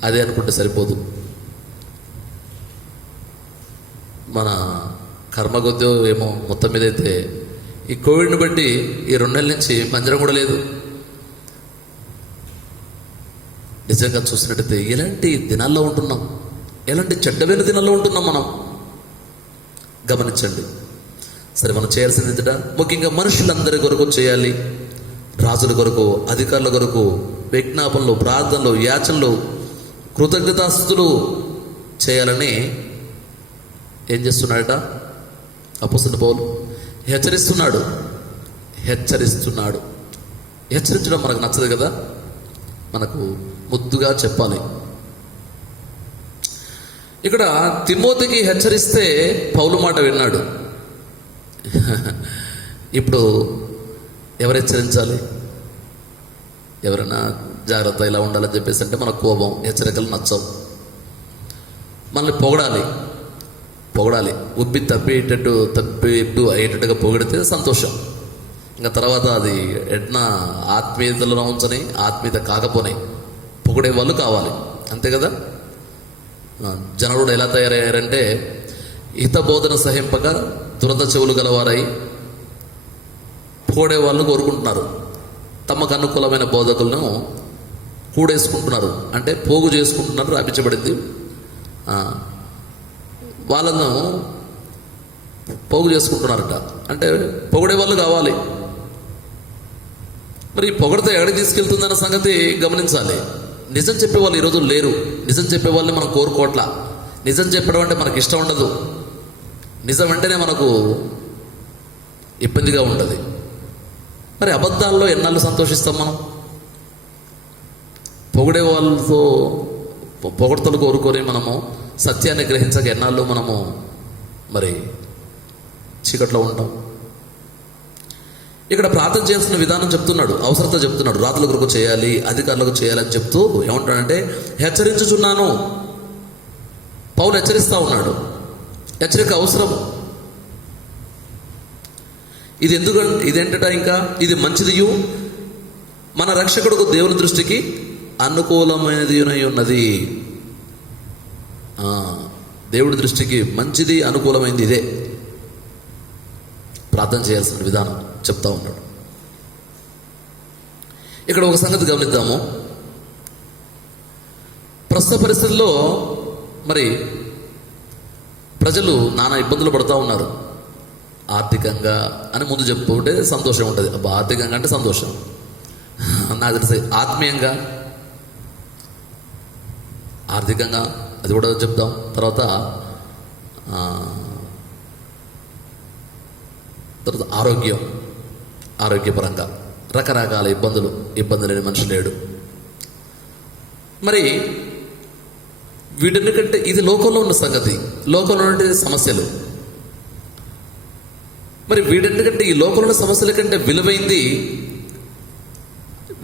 అదే అనుకుంటే సరిపోదు. మన కర్మ కొద్దో ఏమో మొత్తం మీద అయితే ఈ కోవిడ్ని బట్టి ఈ 2 నెలల నుంచి మందిరం కూడా లేదు. నిజంగా చూసినట్టయితే ఎలాంటి దినాల్లో ఉంటున్నాం, ఎలాంటి చెడ్డమైన దినాల్లో ఉంటున్నాం మనం గమనించండి. సరే, మనం చేయాల్సింది ఏంటంటే ముఖ్యంగా మనుషులందరి కొరకు చేయాలి. రాజుల కొరకు, అధికారుల కొరకు విజ్ఞాపనలు, ప్రార్థనలు, యాచనలు, కృతజ్ఞతాస్తుతులు చేయాలని ఏం చేస్తున్నాడట అపోస్తలుడైన పౌలు? హెచ్చరిస్తున్నాడు. హెచ్చరించడం మనకు నచ్చదు కదా, మనకు ముద్దుగా చెప్పాలి. ఇక్కడ తిమోతికి హెచ్చరిస్తే పౌలు మాట విన్నాడు. ఇప్పుడు ఎవరు హెచ్చరించాలి? ఎవరైనా జాగ్రత్త ఇలా ఉండాలని చెప్పేసి అంటే మన కోపం, హెచ్చరికలు నచ్చవు. మనల్ని పొగడాలి, ఉబ్బి తప్పిట్టు అయ్యేటట్టుగా పొగిడితే సంతోషం. ఇంకా తర్వాత అది ఎట్నా ఆత్మీయతలో ఉంచని, ఆత్మీయత కాకపోని పొగిడే వాళ్ళు కావాలి, అంతే కదా. జనుడు ఎలా తయారయ్యారంటే హిత బోధన సహింపక దురద చెవులు గలవారై పొగిడే వాళ్ళు కోరుకుంటున్నారు. తమకు అనుకూలమైన బోధకులను కూడేసుకుంటున్నారు, అంటే పోగు చేసుకుంటున్నారు, రాపించబడింది. వాళ్ళను పోగు చేసుకుంటున్నారట, అంటే పొగిడే వాళ్ళు కావాలి. మరి ఈ పొగడితే ఎక్కడికి తీసుకెళ్తుందన్న సంగతి గమనించాలి. నిజం చెప్పేవాళ్ళు ఈరోజు లేరు. నిజం చెప్పేవాళ్ళని మనం కోరుకోవట్లా. నిజం చెప్పడం అంటే మనకు ఇష్టం ఉండదు. నిజం అంటేనే మనకు ఇబ్బందిగా ఉంటుంది. మరి అబద్ధాల్లో ఎన్నాళ్ళు సంతోషిస్తాం మనం? పొగిడే వాళ్ళతో పొగడ్తలు కోరుకొని మనము సత్యాన్ని గ్రహించక ఎన్నాళ్ళు మనము మరి చీకట్లో ఉంటాం. ఇక్కడ ప్రార్థన చేయాల్సిన విధానం చెప్తున్నాడు, అవసరత చెప్తున్నాడు. రాజుల కొరకు చేయాలి, అధికారులకు చేయాలని చెప్తూ ఏమంటాడంటే హెచ్చరించుచున్నాను. పౌలు హెచ్చరిస్తూ ఉన్నాడు. హెచ్చరిక అవసరం. ఇది ఇదేంటట, ఇంకా ఇది మంచిదియు మన రక్షకుడుకు దేవుని దృష్టికి అనుకూలమైనది ఉన్నది. దేవుడి దృష్టికి మంచిది, అనుకూలమైనది ఇదే. ప్రార్థన చేయాల్సిన విధానం చెప్తా ఉన్నాడు. ఇక్కడ ఒక సంగతి గమనిద్దాము. ప్రస్తుత పరిస్థితుల్లో మరి ప్రజలు నానా ఇబ్బందులు పడుతూ ఉన్నారు. ఆర్థికంగా అని ముందు చెప్పుకుంటే సంతోషం ఉంటుంది. అబ్బా, ఆర్థికంగా అంటే సంతోషం. నాకు తెలిసి ఆర్థికంగా అది కూడా చెప్దాం. తర్వాత ఆరోగ్యపరంగా రకరకాల ఇబ్బందులు లేని మనిషి లేడు. మరి వీటన్నికంటే ఇది లోకంలో ఉన్న సంగతి, లోకంలో ఉండే సమస్యలు. మరి వీటన్నికంటే ఈ లోకంలో ఉన్న సమస్యల కంటే విలువైంది,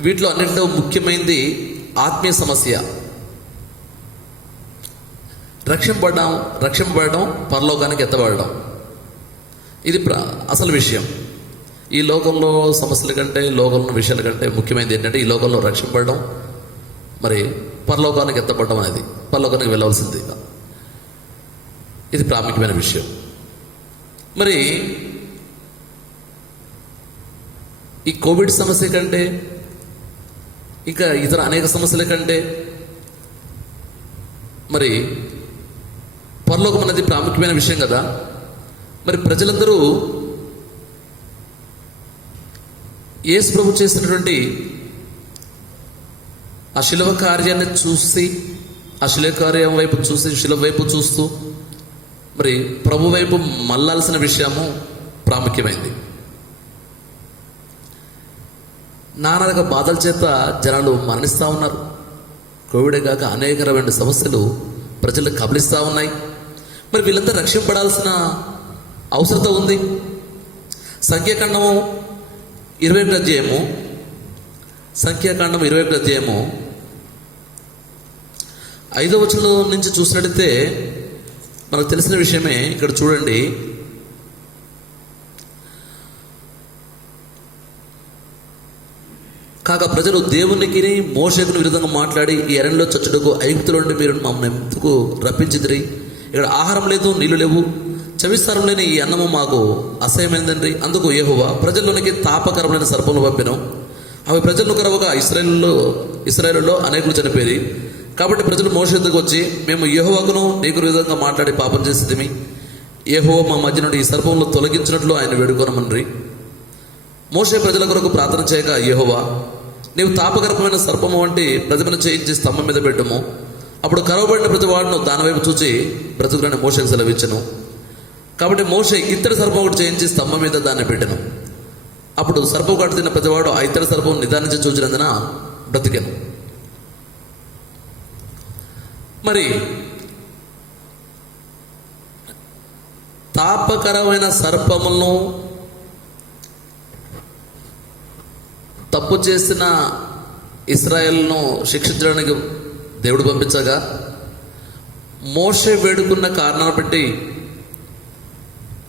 వీటిలో అన్నింటిలో ముఖ్యమైనది ఆత్మీయ సమస్య. రక్షింపబడడం, పరలోకానికి ఎత్తబడడం. ఇది అసలు విషయం. ఈ లోకంలో సమస్యల కంటే, లోకంలో విషయాల కంటే ముఖ్యమైనది ఏంటంటే ఈ లోకంలో రక్షింపబడడం, మరి పరలోకానికి ఎత్తబడడం అనేది, పరలోకానికి వెళ్ళవలసింది. ఇది ప్రాముఖ్యమైన విషయం. మరి ఈ కోవిడ్ సమస్య కంటే, ఇంకా ఇతర అనేక సమస్యల కంటే మరి పరలోకం అనేది ప్రాముఖ్యమైన విషయం కదా. మరి ప్రజలందరూ యేసు ప్రభు చేసినటువంటి ఆ శిలువ కార్యాన్ని చూసి, ఆ శిలువ కార్యం వైపు చూసి, శిలువ వైపు చూస్తూ మరి ప్రభు వైపు మళ్ళాల్సిన విషయము ప్రాముఖ్యమైంది. నానా రకాల బాధల చేత జనాలు మరణిస్తూ ఉన్నారు. కోవిడే కాక అనేక రకమైన సమస్యలు ప్రజలు కబలిస్తూ ఉన్నాయి. మరి వీళ్ళంతా రక్షింపడాల్సిన అవసరత ఉంది. సంఖ్యాకాండము 21 అధ్యాయము 5వ వచనం నుంచి చూసినట్లయితే మనకు తెలిసిన విషయమే. ఇక్కడ చూడండి, కాగా ప్రజలు దేవునికి మోషేకును విరుద్ధంగా మాట్లాడి, ఈ అరణ్యలో చచ్చుటకు ఐగుప్తులో నుండి మీరు మమ్మల్ని ఎందుకు రప్పించిదిరి? ఇక్కడ ఆహారం లేదు, నీళ్లు లేవు, చవిస్తారం లేని ఈ అన్నము మాకు అసహ్యమైందండి. అందుకు యెహోవా ప్రజల్లోనికి తాపకరమైన సర్పములు పంపెను. అవి ప్రజలను కరవగా ఇశ్రాయేలులో అనేకులు చనిపోయి. కాబట్టి ప్రజలు మోషే యొద్దకు వచ్చి, మేము యెహోవాకును నీకు విధంగా మాట్లాడి పాపం చేసేదిమి. యెహోవా మా మధ్య నుండి ఈ సర్పములు తొలగించినట్లు ఆయన వేడుకొనమన్రి. మోషే ప్రజల కొరకు ప్రార్థన చేయక, యెహోవా నీవు తాపకరమైన సర్పము వంటి ప్రతిమను చేయించి స్తంభం మీద పెట్టుము. అప్పుడు కరవబడిన ప్రతి వాడును దాని వైపు చూచి బ్రతుకులని మోషేకు సెలవిచ్చెను. కాబట్టి మోషే ఇత్తడి సర్పం ఒకటి చేయించి స్తంభం మీద దాన్ని పెట్టెను. అప్పుడు సర్పం కాటు తిన్న ప్రతివాడు ఆ ఇత్తడి సర్పం నిదానించి చూచినందున బ్రతికెను. మరి తాపకరమైన సర్పములను తప్పు చేసిన ఇశ్రాయేలును శిక్షించడానికి దేవుడు పంపించగా, మోషే వేడుకున్న కారణాన్ని బట్టి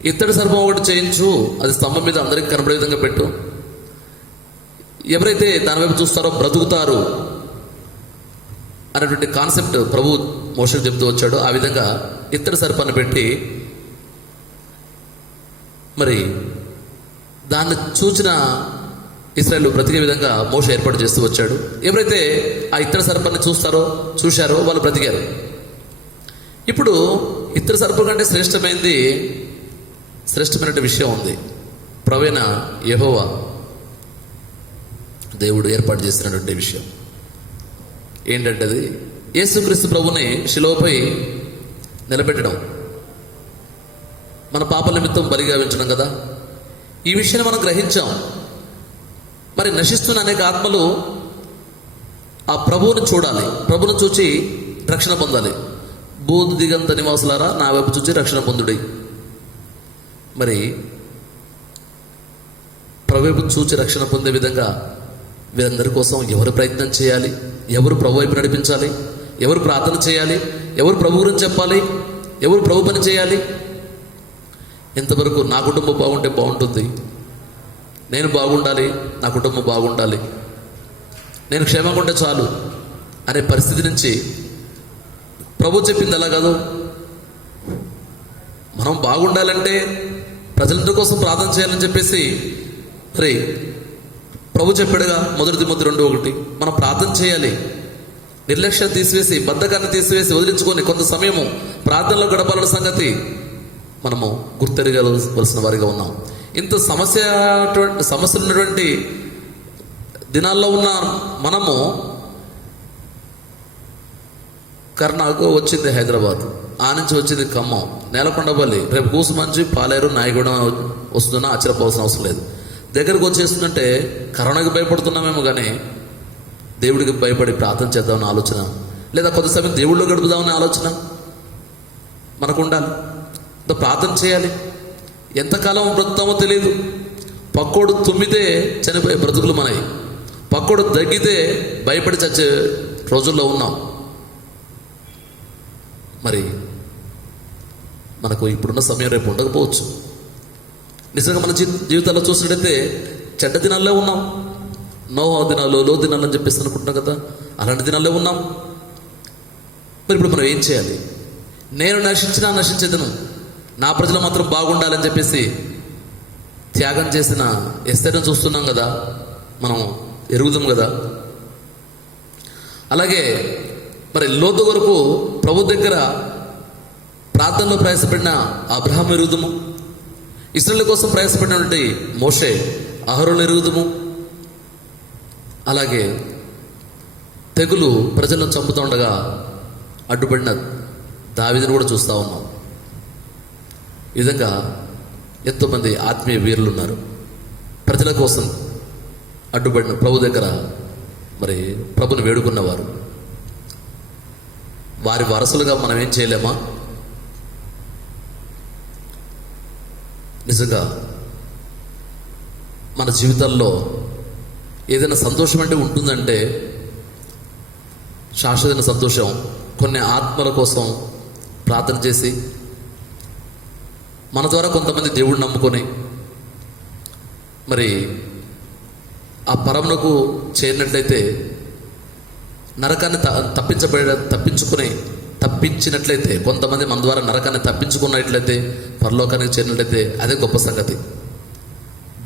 ఇత్తడి సర్పం ఒకటి చేయించు, అది స్తంభం మీద అందరికీ కనబడే విధంగా పెట్టు, ఎవరైతే దాని వైపు చూస్తారో బ్రతుకుతారు అనేటువంటి కాన్సెప్ట్ ప్రభు మోషేకు చెప్తూ వచ్చాడు. ఆ విధంగా ఇత్తడి సర్పాన్ని పెట్టి మరి దాన్ని చూచిన ఇశ్రాయేలు బ్రతికే విధంగా మోషే ఏర్పాటు చేస్తూ వచ్చాడు. ఎవరైతే ఆ ఇత్తడి సర్పాన్ని చూశారో వాళ్ళు బ్రతికారు. ఇప్పుడు ఇత్తడి సర్పం కంటే శ్రేష్టమైన విషయం ఉంది. ప్రవీణ యెహోవా దేవుడు ఏర్పాటు చేసినటువంటి విషయం ఏంటంటే, అది యేసుక్రీస్తు ప్రభుని శిలువపై నిలబెట్టడం, మన పాపల నిమిత్తం బలిగా ఉంచడం కదా. ఈ విషయాన్ని మనం గ్రహించాం. మరి నశిస్తున్న అనేక ఆత్మలు ఆ ప్రభువుని చూడాలి, ప్రభువును చూచి రక్షణ పొందాలి. బూదు దిగంత నివాసులారా నా వైపు చూచి రక్షణ పొందుడి. మరి ప్రభువు చూచి రక్షణ పొందే విధంగా వీరందరి కోసం ఎవరు ప్రయత్నం చేయాలి? ఎవరు ప్రభు వైపు నడిపించాలి? ఎవరు ప్రార్థన చేయాలి? ఎవరు ప్రభు గురించి చెప్పాలి? ఎవరు ప్రభు పని చేయాలి? ఇంతవరకు నా కుటుంబం బాగుంటే బాగుంటుంది, నేను బాగుండాలి, నా కుటుంబం బాగుండాలి, నేను క్షేమంగా ఉంటే చాలు అనే పరిస్థితి నుంచి ప్రభు చెప్పింది అలా కాదు. మనం బాగుండాలంటే ప్రజలందరి కోసం ప్రార్థన చేయాలని చెప్పేసి మరి ప్రభు చెప్పాడుగా. 1 తిమోతి 2:1 మనం ప్రార్థన చేయాలి. నిర్లక్ష్యం తీసివేసి, బద్ధకాన్ని తీసివేసి, వదిలించుకొని కొంత సమయము ప్రార్థనలో గడపాలన్న సంగతి మనము గుర్తెరగవలసిన వారిగా ఉన్నాం. ఇంత సమస్యలు ఉన్నటువంటి దినాల్లో ఉన్న మనము, కర్ణాకు వచ్చింది హైదరాబాద్, ఆ నుంచి వచ్చింది ఖమ్మం, నేలకొండపల్లి, రేపు కూసుమంచి పాలేరు, నాయగూడెం వస్తుందన్నా ఆశ్చర్యపోవాల్సిన అవసరం లేదు. దగ్గరకు వచ్చేస్తుందంటే కరోనాకి భయపడుతున్నామేమో కానీ దేవుడికి భయపడి ప్రార్థన చేద్దామని ఆలోచన, లేదా కొంత సమయం దేవుళ్ళు గడుపుదామని ఆలోచన మనకు ఉండాలి. ప్రార్థన చేయాలి. ఎంతకాలం బ్రతుకుతామో తెలియదు. పక్కోడు తుమ్మితే చనిపోయే బ్రతుకులు మనవి, పక్కోడు దగ్గితే భయపడి చచ్చే రోజుల్లో ఉన్నాం. మరి మనకు ఇప్పుడున్న సమయం రేపు ఉండకపోవచ్చు. నిజంగా మన జీవితాల్లో చూసినట్టయితే చెడ్డ దినాల్లో ఉన్నాం. నోహ దినాలు, లో దినాలు అని చెప్పేసి అనుకుంటున్నాం కదా, అలాంటి దినాల్లో ఉన్నాం. మరి ఇప్పుడు మనం ఏం చేయాలి? నేను నశించేదను, నా ప్రజలు మాత్రం బాగుండాలని చెప్పేసి త్యాగం చేసిన ఎస్తేర్ను చూస్తున్నాం కదా, మనం ఎరుగుదాం కదా. అలాగే మరి లోతు వరకు ప్రభు దగ్గర ప్రార్థనలో ప్రయాసపడిన అబ్రహాం ఎరుగుదము, ఇశ్రాయేలు కోసం ప్రయాసపడినటువంటి మోషే, అహరోను ఎరుగుదము. అలాగే తెగులు ప్రజలను చంపుతుండగా అడ్డుపడిన దావీదును కూడా చూస్తూ ఉన్నాం. ఈ విధంగా ఎంతోమంది ఆత్మీయ వీరులు ఉన్నారు. ప్రజల కోసం అడ్డుపడిన ప్రభు దగ్గర మరి ప్రభుని వేడుకున్నవారు. వారి వారసులుగా మనం ఏం చేయలేమా? నిజంగా మన జీవితాల్లో ఏదైనా సంతోషం అంటే ఉంటుందంటే శాశ్వతమైన సంతోషం కొన్ని ఆత్మల కోసం ప్రార్థన చేసి మన ద్వారా కొంతమంది దేవుడిని నమ్ముకొని మరి ఆ పరమునకు చేరినట్లయితే నరకాన్ని తప్పించినట్లయితే కొంతమంది మన ద్వారా నరకాన్ని తప్పించుకున్నట్లయితే పరలోకానికి చేరినట్లయితే అదే గొప్ప సంగతి.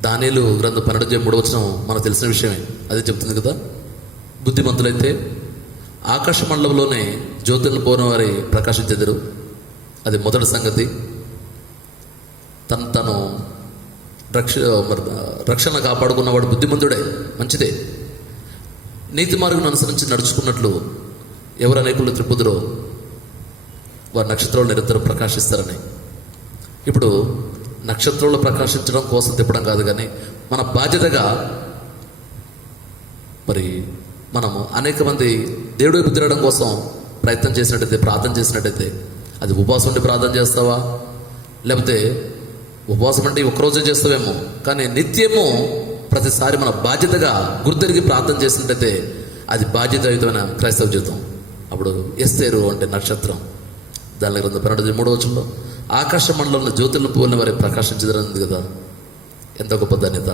దానియేలు గ్రంథం 12:3 మనకు తెలిసిన విషయమే. అదే చెప్తుంది కదా, బుద్ధిమంతులైతే ఆకాశ మండలంలోనే జ్యోతులను పోయిన వారి ప్రకాశించెదరు. అది మొదటి సంగతి. తను రక్షణ కాపాడుకున్నవాడు బుద్ధిమంతుడే, మంచిదే. నీతి మార్గం అనుసరించి నడుచుకున్నట్లు ఎవరు అనేకులు త్రిపుదురో వారి నక్షత్రాలు నిరంతరం ప్రకాశిస్తారని. ఇప్పుడు నక్షత్రాలు ప్రకాశించడం కోసం తిప్పడం కాదు, కానీ మన బాధ్యతగా మరి మనము అనేక మంది దేవుడు వైపు తిరగడం కోసం ప్రయత్నం చేసినట్టయితే, ప్రార్థన చేసినట్టయితే, అది ఉపవాసం ఉండి ప్రార్థన చేస్తావా, లేకపోతే ఉపవాసం అంటే ఒక్కరోజే చేస్తావేమో, కానీ నిత్యము ప్రతిసారి మన బాధ్యతగా గుర్తెరిగి ప్రార్థన చేసినట్టయితే అది బాధ్యతాయుతమైన క్రైస్తవ జీవితం. అప్పుడు ఎస్తేరు అంటే నక్షత్రం. దాని గ్రంథం 12:3 ఆకాశ మండలంలో జ్యోతులను పోలిన వారి ప్రకాశించదన్నది కదా. ఎంత గొప్ప ధన్యత,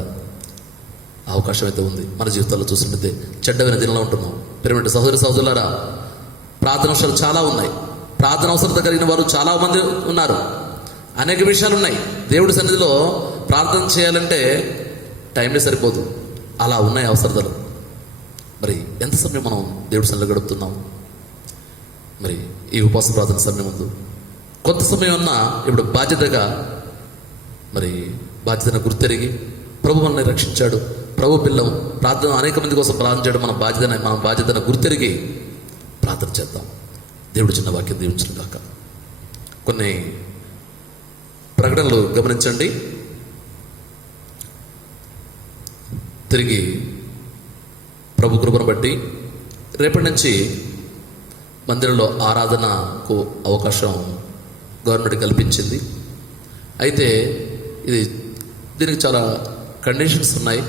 అవకాశం అయితే ఉంది. మన జీవితాల్లో చూస్తుంటే చెడ్డమైన దినంలో ఉంటున్నాం. ప్రియమైన సహోదరి సహోదరులారా, ప్రార్థన అవసరాలు చాలా ఉన్నాయి. ప్రార్థన అవసరత కలిగిన వారు చాలా మంది ఉన్నారు. అనేక విషయాలు ఉన్నాయి. దేవుడి సన్నిధిలో ప్రార్థన చేయాలంటే టైంలో సరిపోదు, అలా ఉన్నాయి అవసరతలు. మరి ఎంత సమయం మనం దేవుడి సన్నిధిలో గడుపుతున్నాం? మరి ఈ ఉపవాస ప్రార్థన సమయం ముందు కొంత సమయం ఉన్నా ఇప్పుడు బాధ్యతగా మరి బాధ్యతను గుర్తెరిగి ప్రభు మనల్ని రక్షించాడు, ప్రభు పిల్లం, ప్రార్థన అనేక మంది కోసం ప్రార్థన చేయడం మన బాధ్యతను గుర్తెరిగి ప్రార్థన చేద్దాం. దేవుడు చిన్న వాక్యం దీవించిన కాక. కొన్ని ప్రకటనలు గమనించండి. తిరిగి ప్రభు కృపను బట్టి రేపటి నుంచి మందిరంలో ఆరాధనకు అవకాశం గవర్నమెంట్ కల్పించింది. అయితే దీనికి చాలా కండిషన్స్ ఉన్నాయి.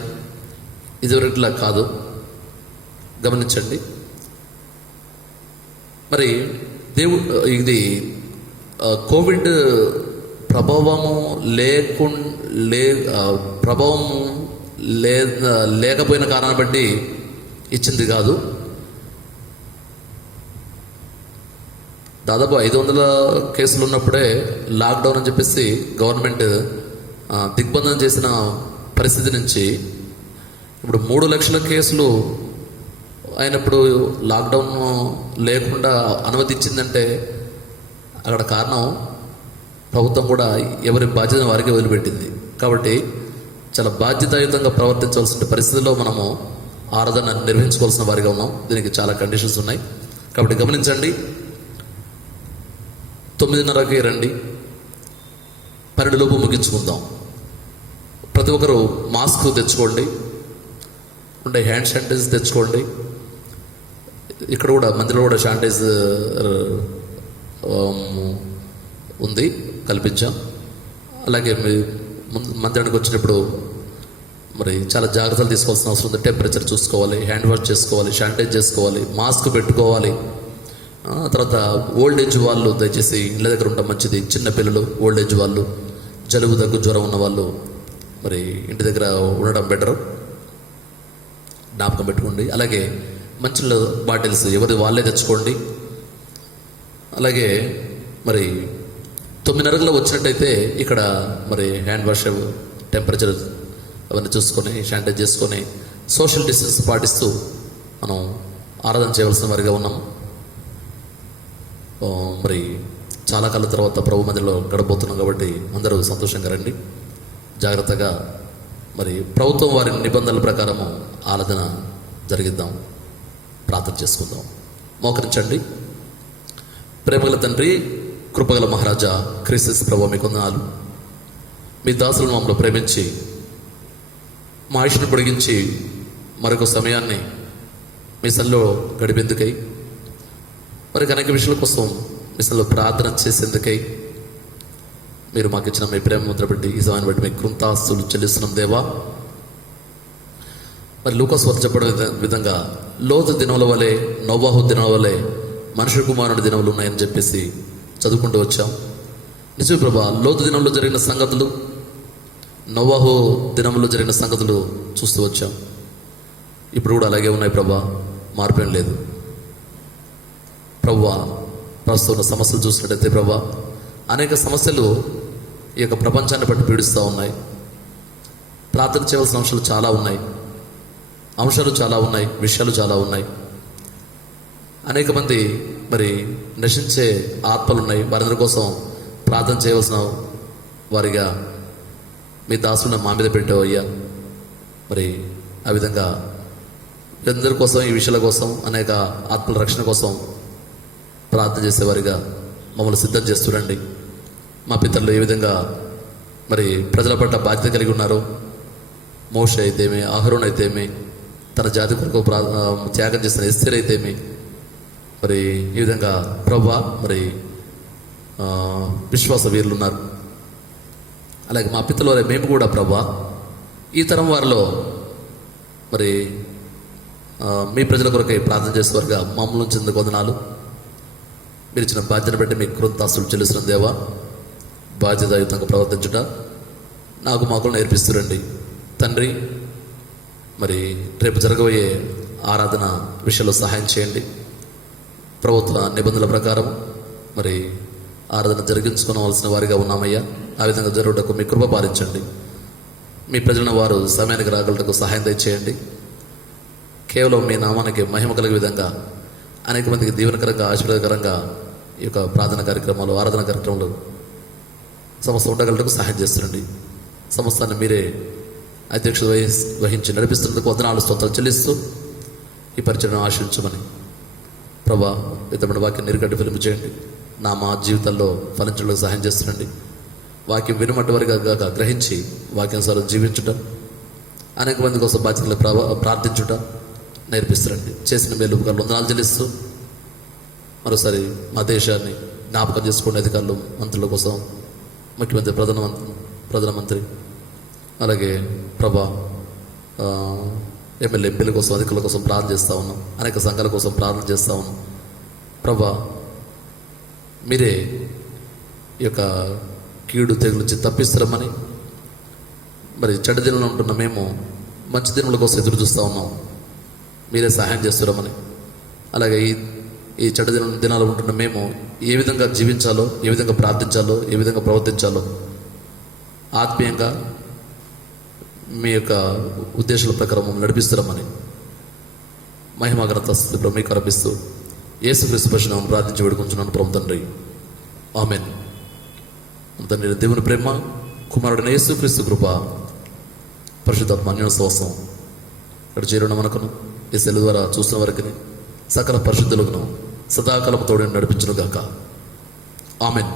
ఇదివరకులా కాదు, గమనించండి. మరి ఇది కోవిడ్ ప్రభావము లేకపోయిన కారణాన్ని బట్టి ఇచ్చింది కాదు. దాదాపు 500 కేసులు ఉన్నప్పుడే లాక్డౌన్ అని చెప్పేసి గవర్నమెంట్ దిగ్బంధనం చేసిన పరిస్థితి నుంచి ఇప్పుడు 3 లక్షల కేసులు అయినప్పుడు లాక్డౌన్ లేకుండా అనుమతించిందంటే అక్కడ కారణం ప్రభుత్వం కూడా ఎవరి బాధ్యతను వారికి వదిలిపెట్టింది. కాబట్టి చాలా బాధ్యతాయుతంగా ప్రవర్తించవలసిన పరిస్థితుల్లో మనము ఆరాధన నిర్వహించుకోవాల్సిన వారిగా ఉన్నాం. దీనికి చాలా కండిషన్స్ ఉన్నాయి. కాబట్టి గమనించండి. 9:30కి రండి, 12 లోపు ముగించుకుందాం. ప్రతి ఒక్కరు మాస్క్ తెచ్చుకోండి, ఉండే హ్యాండ్ శానిటైజర్ తెచ్చుకోండి. ఇక్కడ కూడా మందిలో కూడా శానిటైజర్ ఉంది, కల్పించాం. అలాగే మందిరానికి వచ్చినప్పుడు మరి చాలా జాగ్రత్తలు తీసుకోవాల్సిన అవసరం ఉంది. టెంపరేచర్ చూసుకోవాలి, హ్యాండ్ వాష్ చేసుకోవాలి, శానిటైజ్ చేసుకోవాలి, మాస్క్ పెట్టుకోవాలి. తర్వాత ఓల్డ్ ఏజ్ వాళ్ళు దయచేసి ఇళ్ళ దగ్గర ఉండడం మంచిది. చిన్నపిల్లలు, ఓల్డ్ ఏజ్ వాళ్ళు, జలుబు దగ్గు జ్వరం ఉన్న వాళ్ళు మరి ఇంటి దగ్గర ఉండడం బెటర్, జ్ఞాపకం పెట్టుకోండి. అలాగే మంచినీళ్ళ బాటిల్స్ ఎవరి వాళ్ళే తెచ్చుకోండి. అలాగే మరి 9:30 వచ్చినట్టయితే ఇక్కడ మరి హ్యాండ్ వాష్, టెంపరేచర్ అవన్నీ చూసుకొని శానిటైజ్ చేసుకొని సోషల్ డిస్టెన్స్ పాటిస్తూ మనం ఆరాధన చేయవలసిన వారిగా ఉన్నాం. మరి చాలా కాలం తర్వాత ప్రభు మందిరంలో గడబోతున్నాం కాబట్టి అందరూ సంతోషంగా రండి. జాగ్రత్తగా మరి ప్రభుత్వం వారి నిబంధనల ప్రకారము ఆరాధన జరిగిద్దాం. ప్రార్థన చేసుకుందాం. మోకరించండి. ప్రేమగల తండ్రి, కృపగల మహారాజా క్రీస్తు ప్రభువా, మీకు వందనాలు. మీ దాసులను మమ్మల్ని ప్రేమించి మా ఆయుష్ను పొడిగించి మరొక సమయాన్ని మీ సన్నిధిలో గడిపేందుకై, మరి అనేక విషయాల కోసం మీ సన్నిధిలో ప్రార్థన చేసేందుకై మీరు మాకు ఇచ్చిన మీ ప్రేమ ముద్ర బట్టి ఈ సమయాన్ని బట్టి మీకు కృతాస్తులు చెల్లిస్తున్నాం దేవా. మరి లూకాసు వార్త చెప్పడం విధంగా లోతు దినముల వలె నోవాహు దినముల వలె మనుష్య కుమారుడి దినములు ఉన్నాయని చెప్పేసి చదువుకుంటూ వచ్చాం. నిజమే ప్రభా, లోతు దినంలో జరిగిన సంగతులు, నోవాహు దినంలో జరిగిన సంగతులు చూస్తూ వచ్చాం. ఇప్పుడు కూడా అలాగే ఉన్నాయి ప్రభా, మార్పేం లేదు. ప్రభువా, ప్రస్తుత సమస్యలు చూసినట్టయితే ప్రభా, అనేక సమస్యలు ఈ యొక్క ప్రపంచాన్ని బట్టి పీడిస్తూ ఉన్నాయి. ప్రార్థన చేయవలసిన అంశాలు చాలా ఉన్నాయి, విషయాలు చాలా ఉన్నాయి. అనేక మంది మరి నశించే ఆత్మలు ఉన్నాయి. వారందరి కోసం ప్రార్థన చేయవలసిన వారిగా మీ దాసులను మా మీద పెట్టావు అయ్యా. మరి ఆ విధంగా అందరి కోసం, ఈ విషయాల కోసం, అనేక ఆత్మల రక్షణ కోసం ప్రార్థన చేసేవారిగా మమ్మల్ని సిద్ధం చేస్తురండి. మా పితరులు ఏ విధంగా మరి ప్రజల పట్ల బాధ్యత కలిగి ఉన్నారో, మోషే అయితేమి, అహరోన్ అయితేమి, తన జాతి కొరకు త్యాగం చేసిన ఎస్తేర్ అయితేమి, మరి ఈ విధంగా ప్రభువా మరి విశ్వాస వీరులు ఉన్నారు. అలాగే మా పితరుల వారి మేము కూడా ప్రభువా ఈ తరం వారిలో మరి మీ ప్రజల కొరకై ప్రార్థన చేసేవారుగా మమ్మల్ని చెందుకు వందనాలు. మీరు ఇచ్చిన బాధ్యతను బట్టి మీకు కృతాస్తులు చెల్లిస్తున్న దేవా. బాధ్యతాయుతంగా ప్రవర్తించుట నాకు మాకు నేర్పిస్తురండి తండ్రి. మరి రేపు జరగబోయే ఆరాధన విషయంలో సహాయం చేయండి. ప్రభుత్వ నిబంధనల ప్రకారం మరి ఆరాధన జరిగించుకోవలసిన వారిగా ఉన్నామయ్యా. ఆ విధంగా జరుగుటకు మీ కృప పాలించండి. మీ ప్రజలను వారు సమయానికి రాగలటకు సహాయం దయచేయండి. కేవలం మీ నామానికి మహిమ కలిగే విధంగా అనేక మందికి దీవెనకరంగా, ఆశీర్వాదకరంగా ఈ యొక్క ప్రార్థన కార్యక్రమాలు, ఆరాధన కార్యక్రమాలు సంస్థ ఉండగలటకు సహాయం చేస్తుండండి. సంస్థాన్ని మీరే అధ్యక్షత వహించి నడిపిస్తున్నందుకు వందనాలు, స్తోత్రాలు చెల్లిస్తూ ఈ పరిచయం ఆశించమని ప్రభా ఇతమైన వాక్యం నీరుగడ్డి ఫలింపు చేయండి. మా జీవితాల్లో ఫలించడానికి సహాయం చేస్తుండండి. వాక్యం వినమటి వారిగా గ్రహించి వాక్యానుసారం జీవించుట, అనేక మంది కోసం బాధ్యతలు ప్రార్థించుట నేర్పిస్తారండి. చేసిన మేలు వందనాలు చెల్లిస్తూ మరోసారి మా దేశాన్ని జ్ఞాపకం చేసుకునే అధికారులు, మంత్రుల కోసం, ముఖ్యమంత్రి, ప్రధానమంత్రి, అలాగే ప్రభా ఎమ్మెల్యే, ఎంపీల కోసం, అధికారుల కోసం ప్రార్థన చేస్తూ ఉన్నాం. అనేక సంఘాల కోసం ప్రార్థన చేస్తూ ఉన్నాం. ప్రభా మీరే ఈ యొక్క కీడు తెగుల నుంచి తప్పిస్తారమని, మరి చెడ్డ దినంలో ఉంటున్న మేము మంచి దినముల కోసం ఎదురు చూస్తూ ఉన్నాం. మీరే సహాయం చేస్తున్నామని, అలాగే ఈ చెడ్డ దినాలు ఉంటున్న మేము ఏ విధంగా జీవించాలో, ఏ విధంగా ప్రార్థించాలో, ఏ విధంగా ప్రవర్తించాలో ఆత్మీయంగా మీ యొక్క ఉద్దేశాల ప్రకారం నడిపిస్తున్నామని మహిమాఘనత స్థితిలో మీకు అర్పిస్తూ యేసుక్రీస్తు పరిశుద్ధ ప్రార్థించి వేడుకుంటున్నాను ప్రభు తండ్రి. ఆమేన్. తండ్రి దేవుని ప్రేమ, కుమారుడైన యేసుక్రీస్తు కృప, పరిశుద్ధాత్మ అన్యోన్య సహవాసం ఇక్కడ చేరున్న మనకును, ఈ సెల్ ద్వారా చూసిన వారికి సకల పరిశుద్ధులకు సదాకాలం తోడు నడిపించును గాక. ఆమేన్.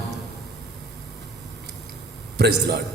Praise the lord.